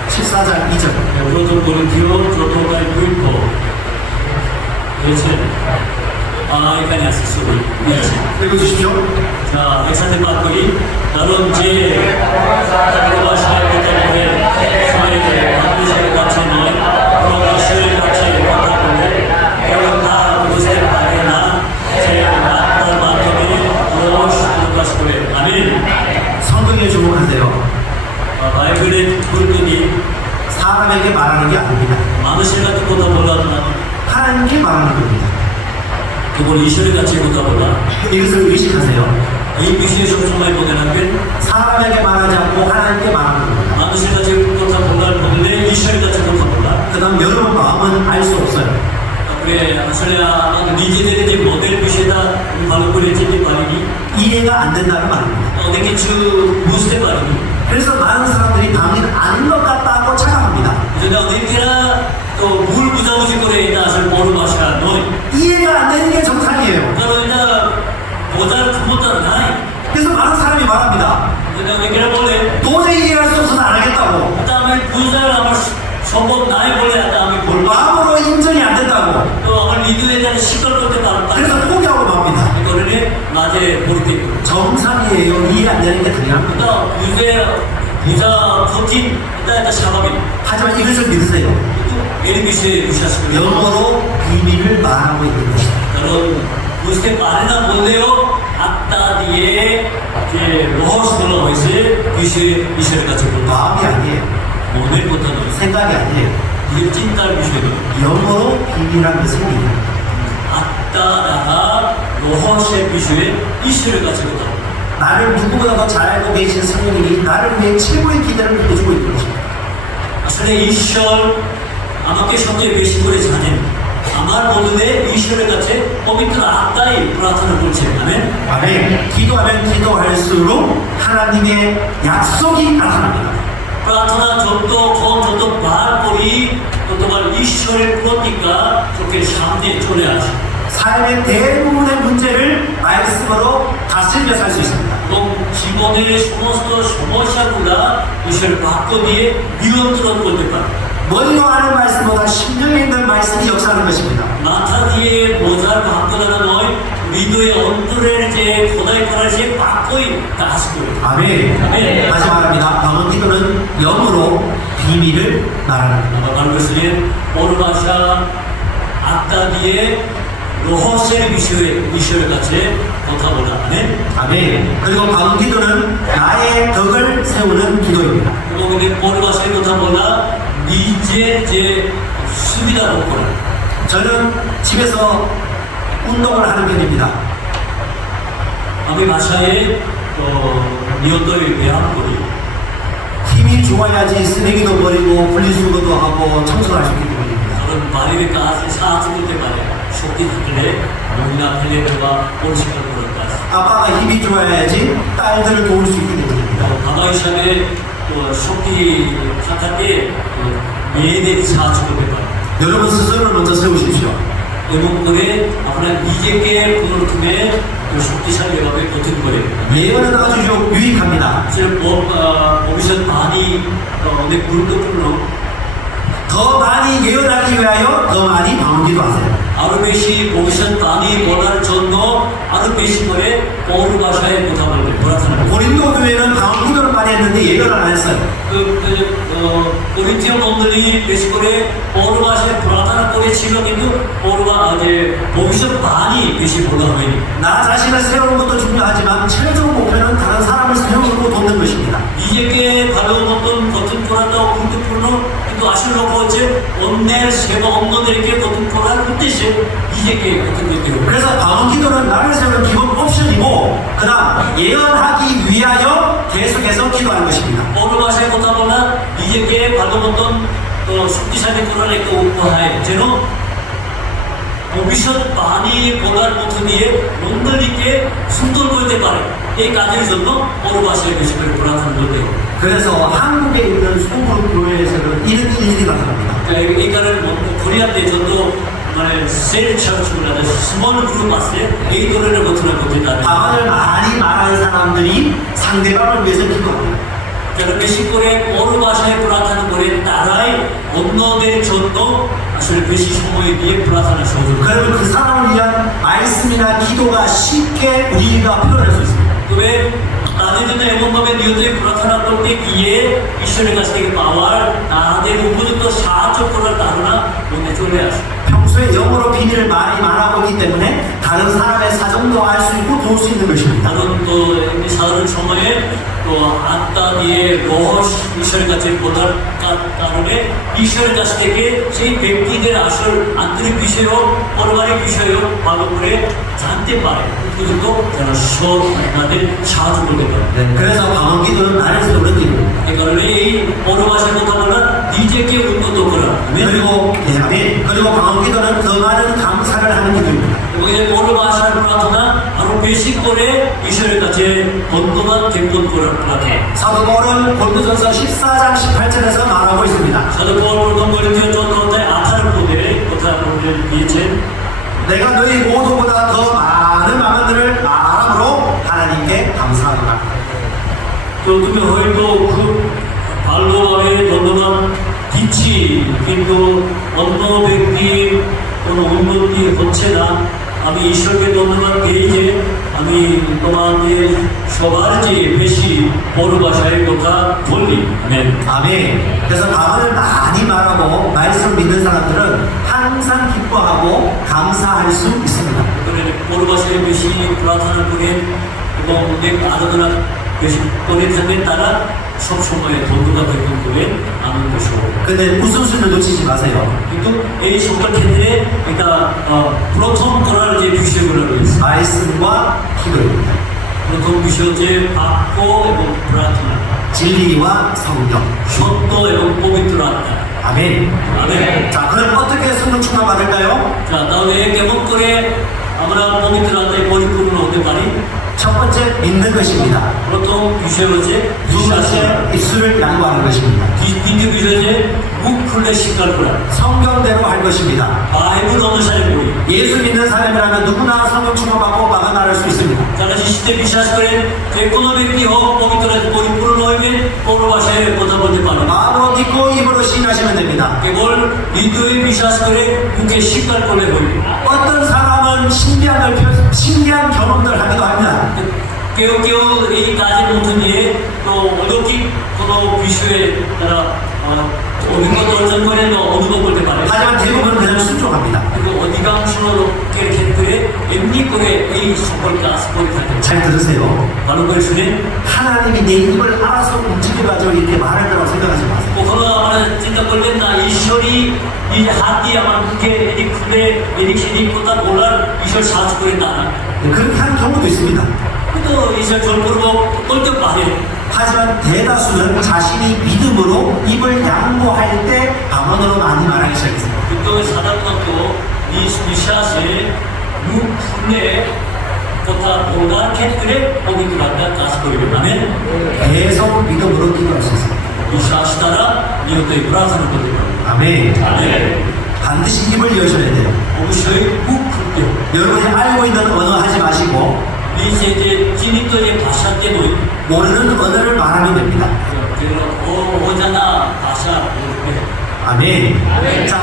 14장 2절. 프로토 고린티오 프로토가이 불포 그렇지 이칸이 아스스고 그렇지 읽어주십시오. 자 엑사테 바꾸기 나름 제 프로바샤의 고통에 사회에 반드시 같이 너희 프로바샤의 같이 고통에 여러분 다 무슨 말이나 제 나쁜 만큼이 프로바샤의 같이 아멘 성경에 주목하세요. 바이블의 불끈이 사람에게 말하는 게 아닙니다. 마누실 같은 것도 몰라도 하나님께 말하는 겁니다. 그걸 이슈를 같이 보다 보다 이것을 의식하세요. 이 미시에서 정말 보내는 게 사람에게 말하지 않고 하나님께 말하는 겁니다. 마누실 같이 보다 보다 보는데 이슈를 같이 보다 보다 그 다음 여러분 마음은 알 수 없어요. 그래 아슬레야 니제들이 모델 미시에다 바로 그랬지 말이니 이해가 안 된다는 말입니다. 어떻게 주 무스테 말이니 그래서 많은 사람들이 방인 아닌 것 같다고 착각합니다. 그러니까 어디나 또물 부자무지 거래 있다 아슬 모르 마시아 너 이해가 안 되는 게 정상이에요. 그러니까 모자를 그것도 나이 그래서 많은 사람이 말합니다. 그러니까 왜그래 볼래 도저히 이해할 수 없어서 안 하겠다고. 그다음에 부자를 한번 선법 나이 볼래 그다음에 볼 마음으로 인정이 안 된다고. 또 오늘 리드에 대한 시끌 것도 많다. 그래서 포기하고 맙니다. 이거는 낮에 모르게. 정상이에요. 이해 안 되는 게 당연합니다. 그러니까 부자 포틴 일단 샤바비. 하지만 이것을 믿으세요. 에르미스에 무시하시고. 영어로 비밀을 말하고 있는 것이다. 여러분 무스테 말이나 볼래요? 악다디에 로허스로 해서 이슈를 같이 본다. 마음이 아니에요. 오늘 못하는 생각이 아니에요. 이게 찐딸 미슈는 영어로 비밀한 것을 믿어요. 악다다가 로허스의 미슈에 이슈를 같이 본다. 나를 누구보다 더 잘 알고 계신 성령님이 나를 위해 최고의 기대를 보여주고 있는 것입니다. আসলে ঈশ্বর আমাকে সবচেয়ে বেশি করে জানেন আমার মধ্যে ঈশ্বরের কাছে পবিত্র আত্মাই প্রার্থনা করছে আমেন 아멘. 기도하면 기도할수록 하나님의 약속이 나타납니다. প্রার্থনা যত কম যত বার করি ততবার ঈশ্বরের প্রতিজ্ঞা চোখের সামনে চলে আসে 삶의 대부분의 문제를 말씀으로 다스리며 살 수 있습니다. এবং জীবনের সমস্ত সমস্যাগুলা ঈশ্বরের বাক্য দিয়ে নিয়ন্ত্রণ করতে পারে 머리로 하는 말씀보다 심령에 있는 말씀이 역사하는 것입니다. মাথা দিয়ে বোঝার বাক্য দ্বারা নয় হৃদয়ে অন্তরের যে খোদাই করার যে বাক্যই কাজ করে 아멘. 아멘. 다시 말합니다. 방언 기도는 영으로 비밀을 말하는 겁니다. আমরা ভালো করেছিলেন ওর ভাষা আত্মা দিয়ে রহস্যের বিষয়ে ঈশ্বরের কাছে কথা বলা মানে 아멘. 그리고 방언 기도는 나의 덕을 세우는 기도입니다. এবং ওর ভাষায় কথা বলা নিজের যে সুবিধা ভোগ করা 저는 집에서 운동을 하는 편입니다. আমি ভাষায় নিয়তই ব্যায়াম করি 힘이 좋아야지 쓰레기도 버리고 분리수거도 하고 청소를 할 수 있기 때문입니다. কারণ বাইরের কাজ সাহায্য করতে পারে শক্তি থাকলে মহিলা ফেলে দেওয়া পরিষ্কার করার কাজ 아빠가 힘이 좋아야지 딸들을 도울 수 있기 때문입니다. বাবা হিসাবে শক্তি থাকাতে মেয়েদেরই সাহায্য করতে পারে 여러분 스스로를 먼저 세우십시오. এবং করে আপনার নিজেকে কোনোরকমে শক্তিশালীভাবে গঠন করে 예언은 아주 유익합니다. 사실 ভবিষ্যৎ বাণী অনেক গুরুত্বপূর্ণ 더 많이 예언하기 위하여 더 많이 방언기도 하세요. আরো বেশি ভবিষ্যৎ বাণী বলার জন্য আরো বেশি করে পৌর ভাষায় কথা বলবে প্রার্থনা করবে 고린도 교회는 방언기도를 많이 했는데 예언을 안 했어요. কোরিন্থীয় মণ্ডলী বেশি করে পৌর ভাষায় প্রার্থনা করেছিল কিন্তু ভবিষ্যৎ বাণী বেশি বলা হয়নি 나 자신을 세우는 것도 중요하지만 최종 목표는 다른 사람을 세우고 돕는 것입니다. নিজেকে ভালো মতন গঠন করাটাও গুরুত্বপূর্ণ কিন্তু আসল লক্ষ্য হচ্ছে অন্যের সেবা অন্যদেরকে গঠন করার উদ্দেশ্যে নিজেকে গঠন করতে হবে 그래서 방언기도는 나를 세우는 기본 옵션이고 그다음 예언하기 위하여 계속해서 기도하는 것입니다. পৌর ভাষায় কথা বলা নিজেকে ভালো মতন শক্তিশালী করার একটা উপায় যেন ভবিষ্যৎ বাণী বলার মধ্য দিয়ে মণ্ডলীকে সুন্দর করতে পারে এই কাজের জন্য পৌর ভাষায় বেশি করে প্রার্থনা করতে হবে 그래서 한국에 있는 소그룹 교회에서는 이런 일이 나타납니다. এই কারণে কোরিয়াতে যত মানে সেল চার্চগুলো স্মল গ্রুপ আছে এই ধরনের ঘটনা ঘটে থাকে 방언을 많이 말하는 사람들이 상대방을 위해서 기도합니다. যারা বেশি করে বড় ভাষায় প্রার্থনা করে তারাই অন্যদের জন্য আসলে বেশি সময় দিয়ে প্রার্থনা সহযোগ করে। 그러면 그 사람을 위한 말씀이나 기도가 쉽게 우리가 표현할 수 있습니다. তবে তাদের জন্য এমনভাবে নিয়ত প্রার্থনা করতে গিয়ে ঈশ্বরের কাছ থেকে পাওয়ার তাদের উপযুক্ত সাহায্য করার ধারণা মনে চলে আসে। 평소에 영어로 비밀을 많이 말하고 있기 때문에 다른 사람의 사정도 알 수 있고 도울 수 있는 것입니다. কারণ তো এমনি সাধারণ সময়ে তো আত্মা দিয়ে রহস্য ঈশ্বরের কাছে বলার কারণে ঈশ্বরের কাছ থেকে সেই ব্যক্তিদের আসল আন্তরিক বিষয় হোক পারিবারিক বিষয় হোক ভালো করে জানতে পারে উপযুক্ত যেন সব তাদের সাহায্য করতে পারে। 네, 그래서 방언 기도는 나를 세우는 기도입니다. এই কারণে এই বড় ভাষার কথা বলা নিজেকে উন্নত করা 그리고 네, 아멘. 그리고 방언 기도는 더 많은 감사를 하는 기도입니다. এবং এই বড় ভাষার প্রার্থনা আরো বেশি করে ঈশ্বরের কাছে ধন্যবাদ জ্ঞাপন করার প্রার্থনা। 사도 바울은 고린도전서 14장 18절에서 말하고 있습니다. সাধু পৌল প্রথম করিন্থীয় 14 18 পদে কথা বলে দিয়েছেন, 내가 너희 모두보다 더 많은 마음들을 말함으로 하나님께 감사합니다. তো তুমি হয়তো খুব ভালোভাবে ধন্যবাদ দিচ্ছি কিন্তু অন্য ব্যক্তির কোনো উন্নতি হচ্ছে না। আমি ঈশ্বরকে ধন্যবাদ দিই যে আমি তোমাদের সবার চেয়ে বেশি বড় ভাষায় কথা বলি। আমেন। 아멘. 그래서 방언을 많이 말하고 말씀 믿는 사람들은 항상 기뻐하고 감사할 수 있습니다. বড় ভাষায় বেশি প্রার্থনা করেন এবং অনেক আরাধনা বেশি করে থাকেন তারা সবসময় ধন্যবাদ জ্ঞাপন করেন আনন্দ সহ। 근데 우선순위를 놓치지 마세요. কিন্তু এই সকল ক্ষেত্রে এটা প্রথম করার যে বিষয়গুলো রয়েছে 말씀과 기도입니다. প্রথম বিষয় হচ্ছে বাক্য এবং প্রার্থনা, 진리와 성령. সত্য এবং পবিত্র আত্মা। 아멘. আমেন। 자, 그럼 어떻게 성령 충만 받을까요? 자, তাহলে কেমন করে আমরা পবিত্র আত্মায় পরিপূর্ণ হতে পারি? 첫 번째 믿는 것입니다. প্রথম বিষয় হচ্ছে 두 বিশ্বাস করা। 번째 입술을 양보하는 것입니다. দ্বিতীয় বিষয় হচ্ছে মুখ খুলে স্বীকার করা, 성경대로 할 것입니다. 바이블 অনুসারে করি। 예수 믿는 사람이라면 누구나 성령 충만받고 막아나갈 수 있습니다. যারা যিশুতে বিশ্বাস করেন যে কোনো ব্যক্তি হোক পবিত্র পরিপূর্ণ হইবে বড় ভাষায় কথা বলতে পারে। 마음으로 믿고 입으로 시인하시면 됩니다. কেবল হৃদয়ে বিশ্বাস করে মুখে স্বীকার করে হইবে। 어떤 사람은 신기한 경험들 하기도 합니다. কেউ কেউ এই কাজের মধ্যে দিয়ে তো অলৌকিক কোনো বিষয়ে তারা অভিজ্ঞতা অর্জন করে বা অনুভব করতে পারে। 하지만 대부분은 그냥 순종합니다. কিন্তু অধিকাংশ লোকের ক্ষেত্রে এমনি করে এই সকল কাজ করে থাকে। 잘 들으세요. ভালো করে শুনে 하나님이 내 입을 알아서 움직여가지고 이렇게 말할 거라고 생각하지 마세요. কখনো আমরা চিন্তা করবেন না ঈশ্বরই এই হাত দিয়ে আমার মুখে এদিক খুলে এদিক সেদিক কথা বলার ঈশ্বর সাহায্য করে তা না। 그렇게 한 경우도 있습니다. কিন্তু ঈশ্বর জোরপূর্বক বলতে পারে। 하지만 대다수는 자신이 믿음으로 입을 양보할 때 방언으로 많이 말하기 시작했어요. কিন্তু সাধারণত বিশ্বাসে মুখ খুলে কথা বলার ক্ষেত্রে পবিত্র আত্মা কাজ করবে। আমেন। 계속 믿음으로 기도할 수 있어요. বিশ্বাস দ্বারা নিয়তই প্রার্থনা করতে পারবে। 아멘. আমেন। 반드시 입을 여셔야 돼요. অবশ্যই মুখ খুলতে হবে। 여러분이 알고 있는 언어 하지 마시고 নিজে যে চিহ্নিত যে ভাষাতে নই 모르는 언어를 말하면 됩니다. যেগুলো ও অজানা ভাষা বলবে। 아멘. 자,